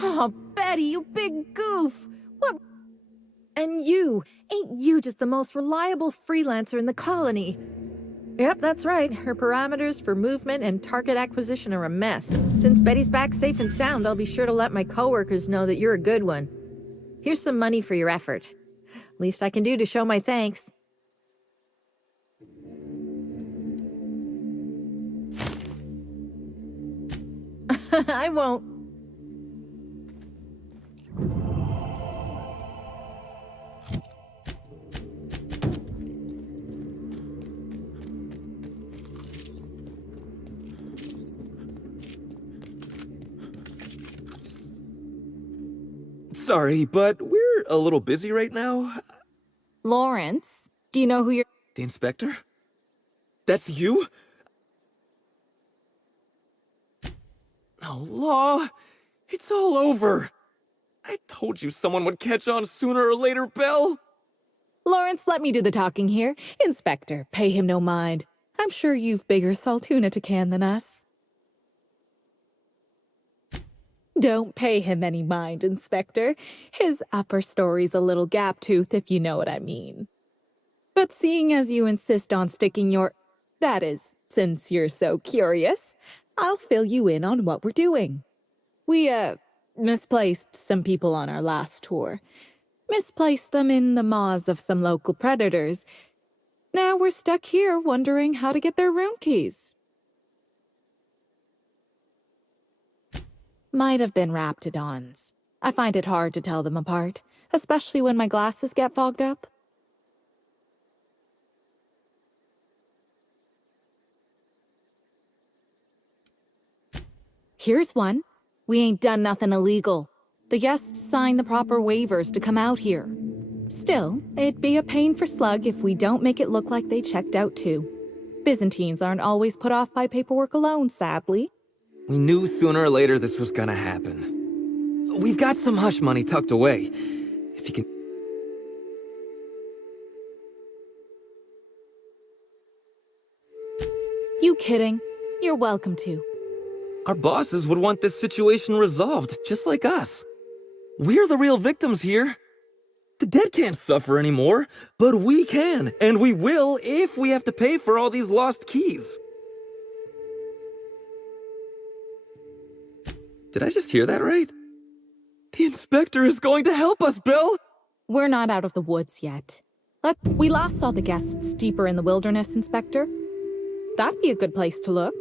Oh, Betty, you big goof! What? And ain't you just the most reliable freelancer in the colony? Yep, that's right. Her parameters for movement and target acquisition are a mess. Since Betty's back safe and sound, I'll be sure to let my coworkers know that you're a good one. Here's some money for your effort. Least I can do to show my thanks. I won't. Sorry, but we're a little busy right now. Lawrence, do you know who you're... The inspector? That's you? Oh, Law, it's all over. I told you someone would catch on sooner or later, Belle. Lawrence, let me do the talking here. Inspector, pay him no mind. I'm sure you've bigger saltuna to can than us. Don't pay him any mind, Inspector. His upper story's a little gap-tooth, if you know what I mean. But seeing as you insist on sticking your... That is, since you're so curious, I'll fill you in on what we're doing. We, misplaced some people on our last tour. Misplaced them in the maws of some local predators. Now we're stuck here wondering how to get their room keys. Might have been Raptidons. I find it hard to tell them apart, especially when my glasses get fogged up. Here's one. We ain't done nothing illegal. The guests signed the proper waivers to come out here. Still, it'd be a pain for Slug if we don't make it look like they checked out too. Byzantines aren't always put off by paperwork alone, sadly. We knew sooner or later this was gonna happen. We've got some hush money tucked away. If you can... You kidding? You're welcome to. Our bosses would want this situation resolved, just like us. We're the real victims here. The dead can't suffer anymore, but we can, and we will if we have to pay for all these lost keys. Did I just hear that right? The inspector is going to help us, Bill! We're not out of the woods yet. We last saw the guests deeper in the wilderness, Inspector. That'd be a good place to look.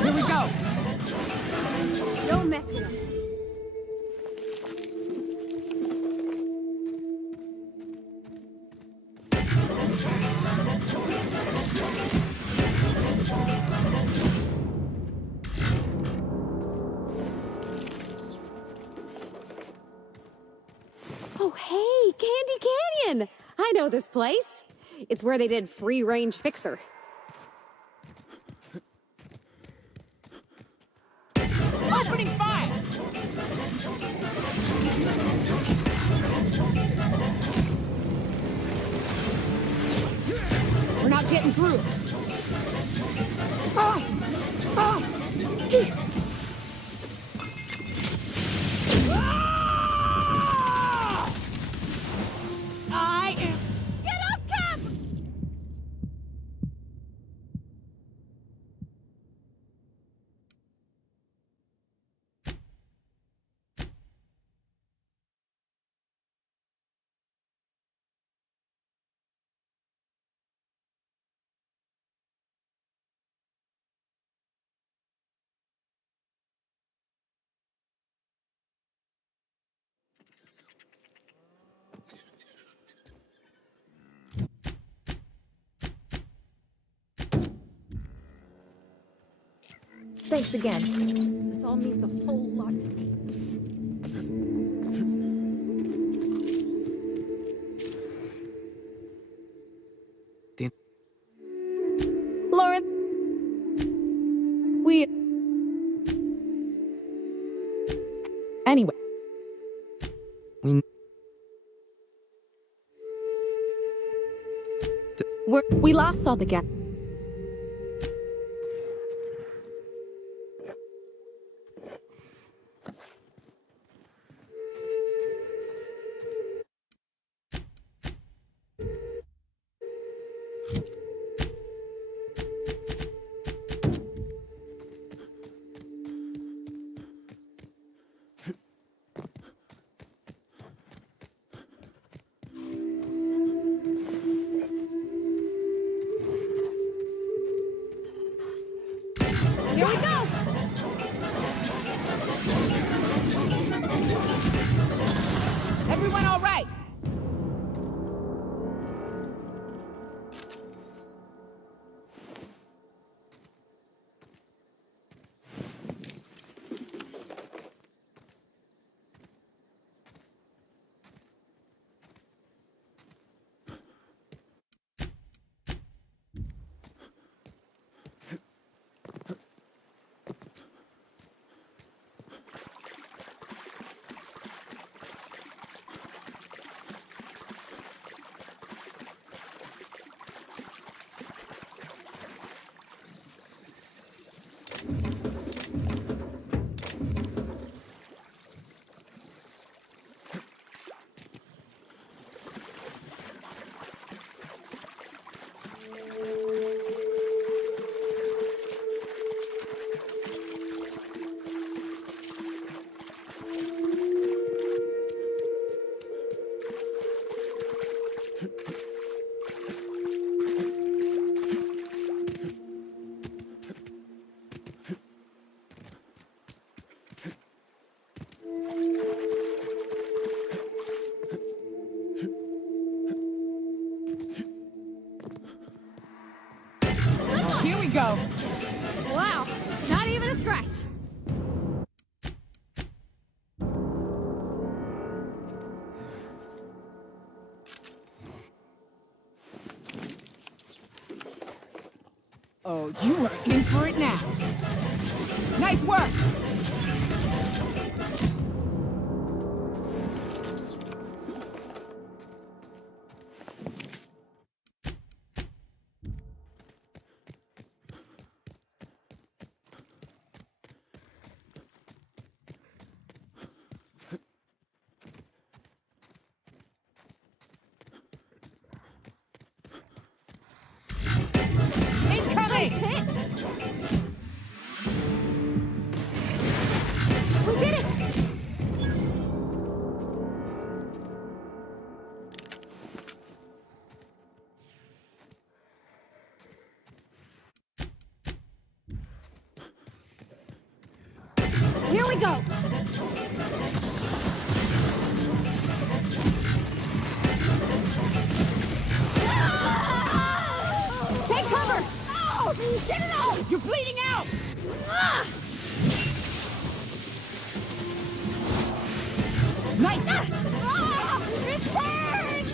Here we go! Don't mess with us. Oh, hey, Candy Canyon! I know this place. It's where they did Free Range Fixer. Opening fire! We're not getting through. Ah! Ah! Thanks again. This all means a whole lot to me. Lauren, anyway. We last saw the gap. Here we go! Everyone all right? Here we go. Wow, not even a scratch. Oh, you are in for it now. Nice work! Incoming! We did it! Here we go! Take cover! Oh, get it out! You're bleeding out! Nice! It burns!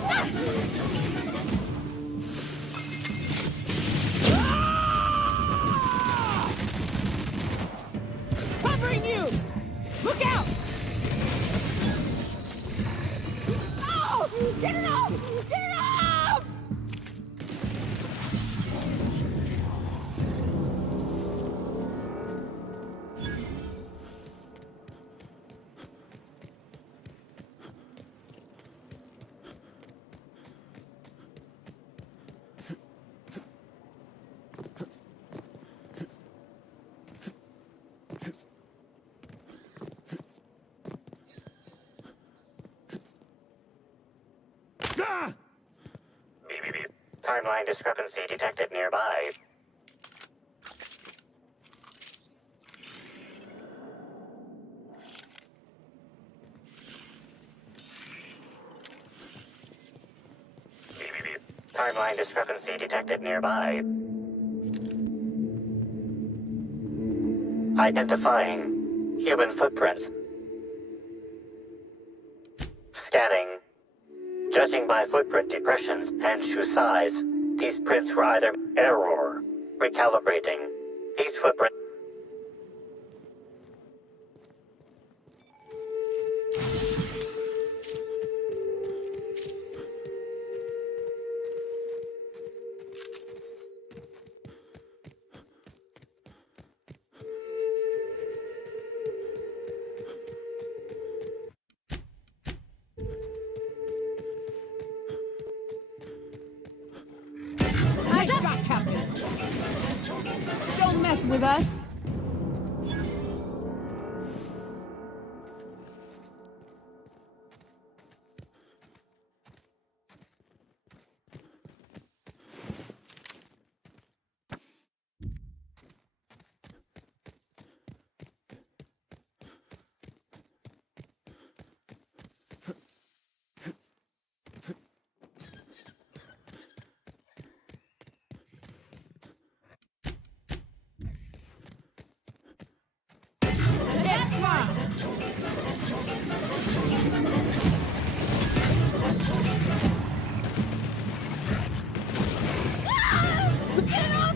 Covering you! Look out! Oh, get it off! Get it off! Timeline discrepancy detected nearby. Timeline discrepancy detected nearby. Identifying human footprints. Scanning. Judging by footprint depressions and shoe size, these prints were either error. Recalibrating. These footprints. Nice shot, Captain! Don't mess with us!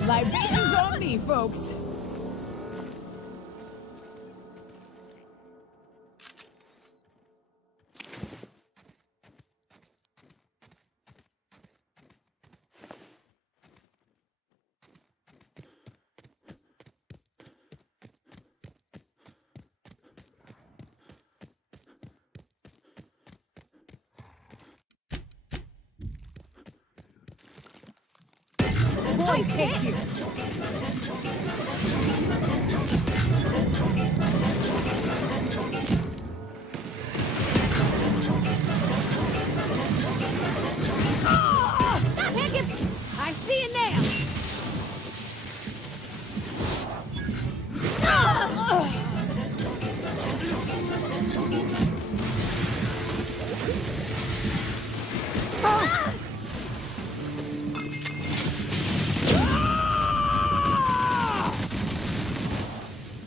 Libations on me, folks! Boys, take you! I see you now!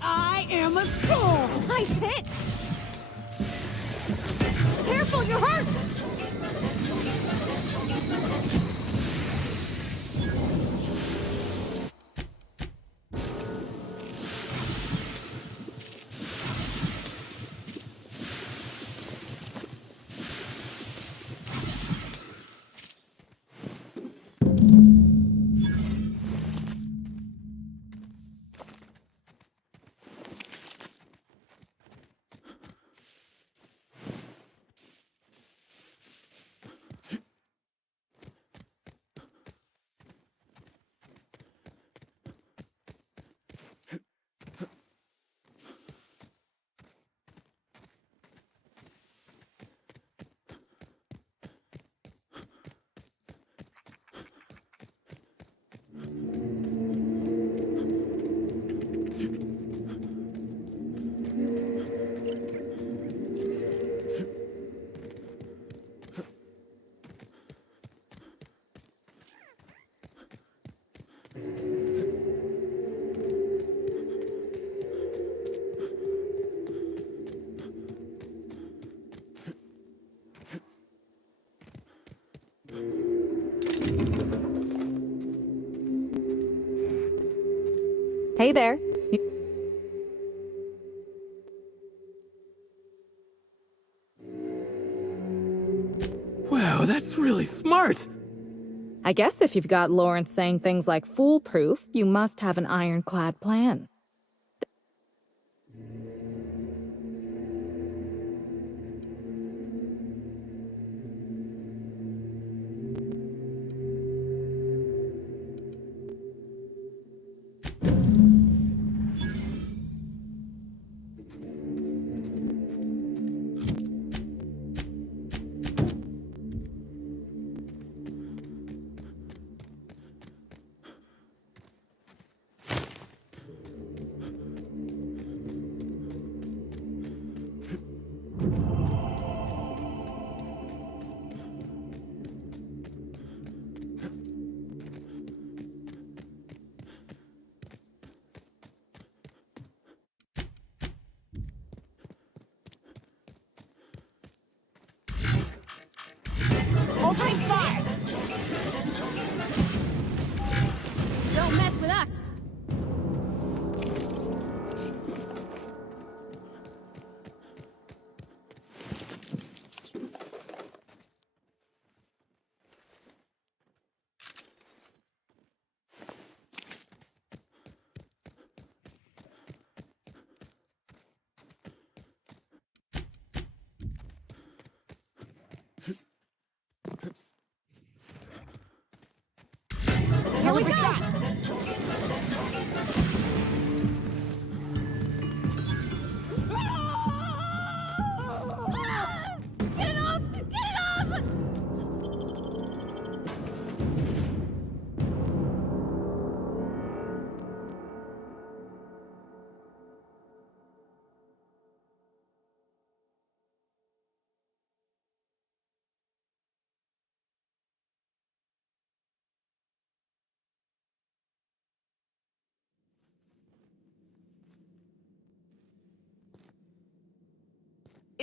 I am a skull! Nice hit! Careful, you're hurt! Hey there. Wow, that's really smart! I guess if you've got Lawrence saying things like foolproof, you must have an ironclad plan. Don't mess with us! Here we go! Get it off! Get it off!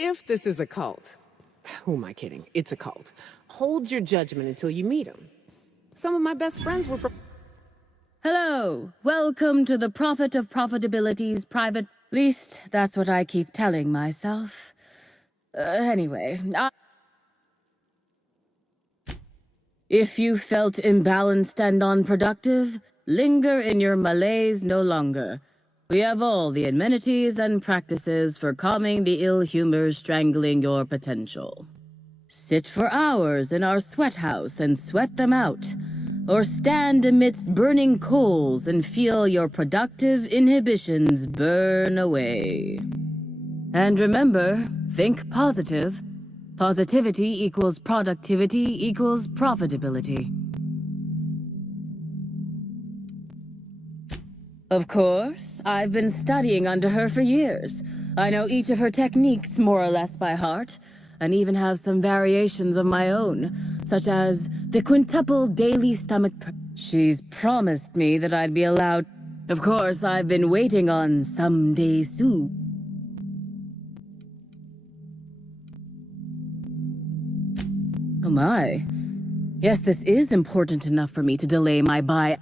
If this is a cult, who am I kidding? It's a cult. Hold your judgment until you meet them. Some of my best friends were from... Hello, welcome to the Prophet of Profitability's private... Least, that's what I keep telling myself. Anyway, if you felt imbalanced and unproductive, linger in your malaise no longer. We have all the amenities and practices for calming the ill humors strangling your potential. Sit for hours in our sweat house and sweat them out, or stand amidst burning coals and feel your productive inhibitions burn away. And remember, think positive. Positivity equals productivity equals profitability. Of course, I've been studying under her for years. I know each of her techniques more or less by heart, and even have some variations of my own, such as the quintuple daily stomach... She's promised me that I'd be allowed... Of course, I've been waiting on someday soon. Oh my. Yes, this is important enough for me to delay my buy...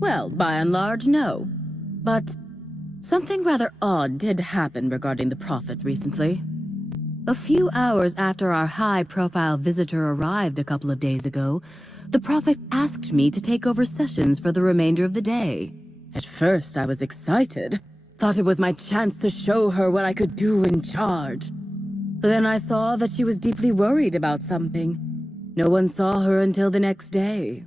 Well, by and large, no. But something rather odd did happen regarding the Prophet recently. A few hours after our high-profile visitor arrived a couple of days ago, the Prophet asked me to take over sessions for the remainder of the day. At first, I was excited. Thought it was my chance to show her what I could do in charge. But then I saw that she was deeply worried about something. No one saw her until the next day.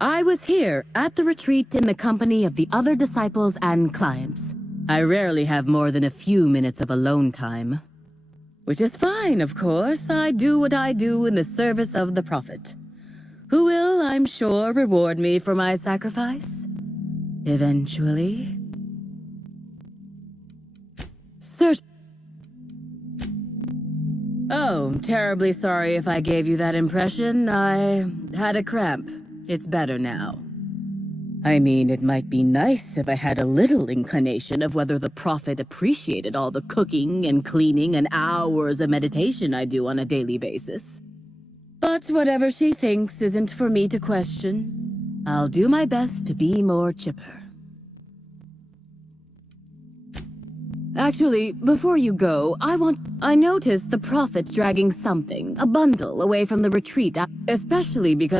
I was here at the retreat in the company of the other disciples and clients. I rarely have more than a few minutes of alone time. Which is fine, of course. I do what I do in the service of the Prophet, who will, I'm sure, reward me for my sacrifice. Eventually. Oh, terribly sorry if I gave you that impression. I had a cramp. It's better now. I mean, it might be nice if I had a little inclination of whether the Prophet appreciated all the cooking and cleaning and hours of meditation I do on a daily basis. But whatever she thinks isn't for me to question. I'll do my best to be more chipper. Actually, before you go, I noticed the Prophet dragging something, a bundle, away from the retreat, especially because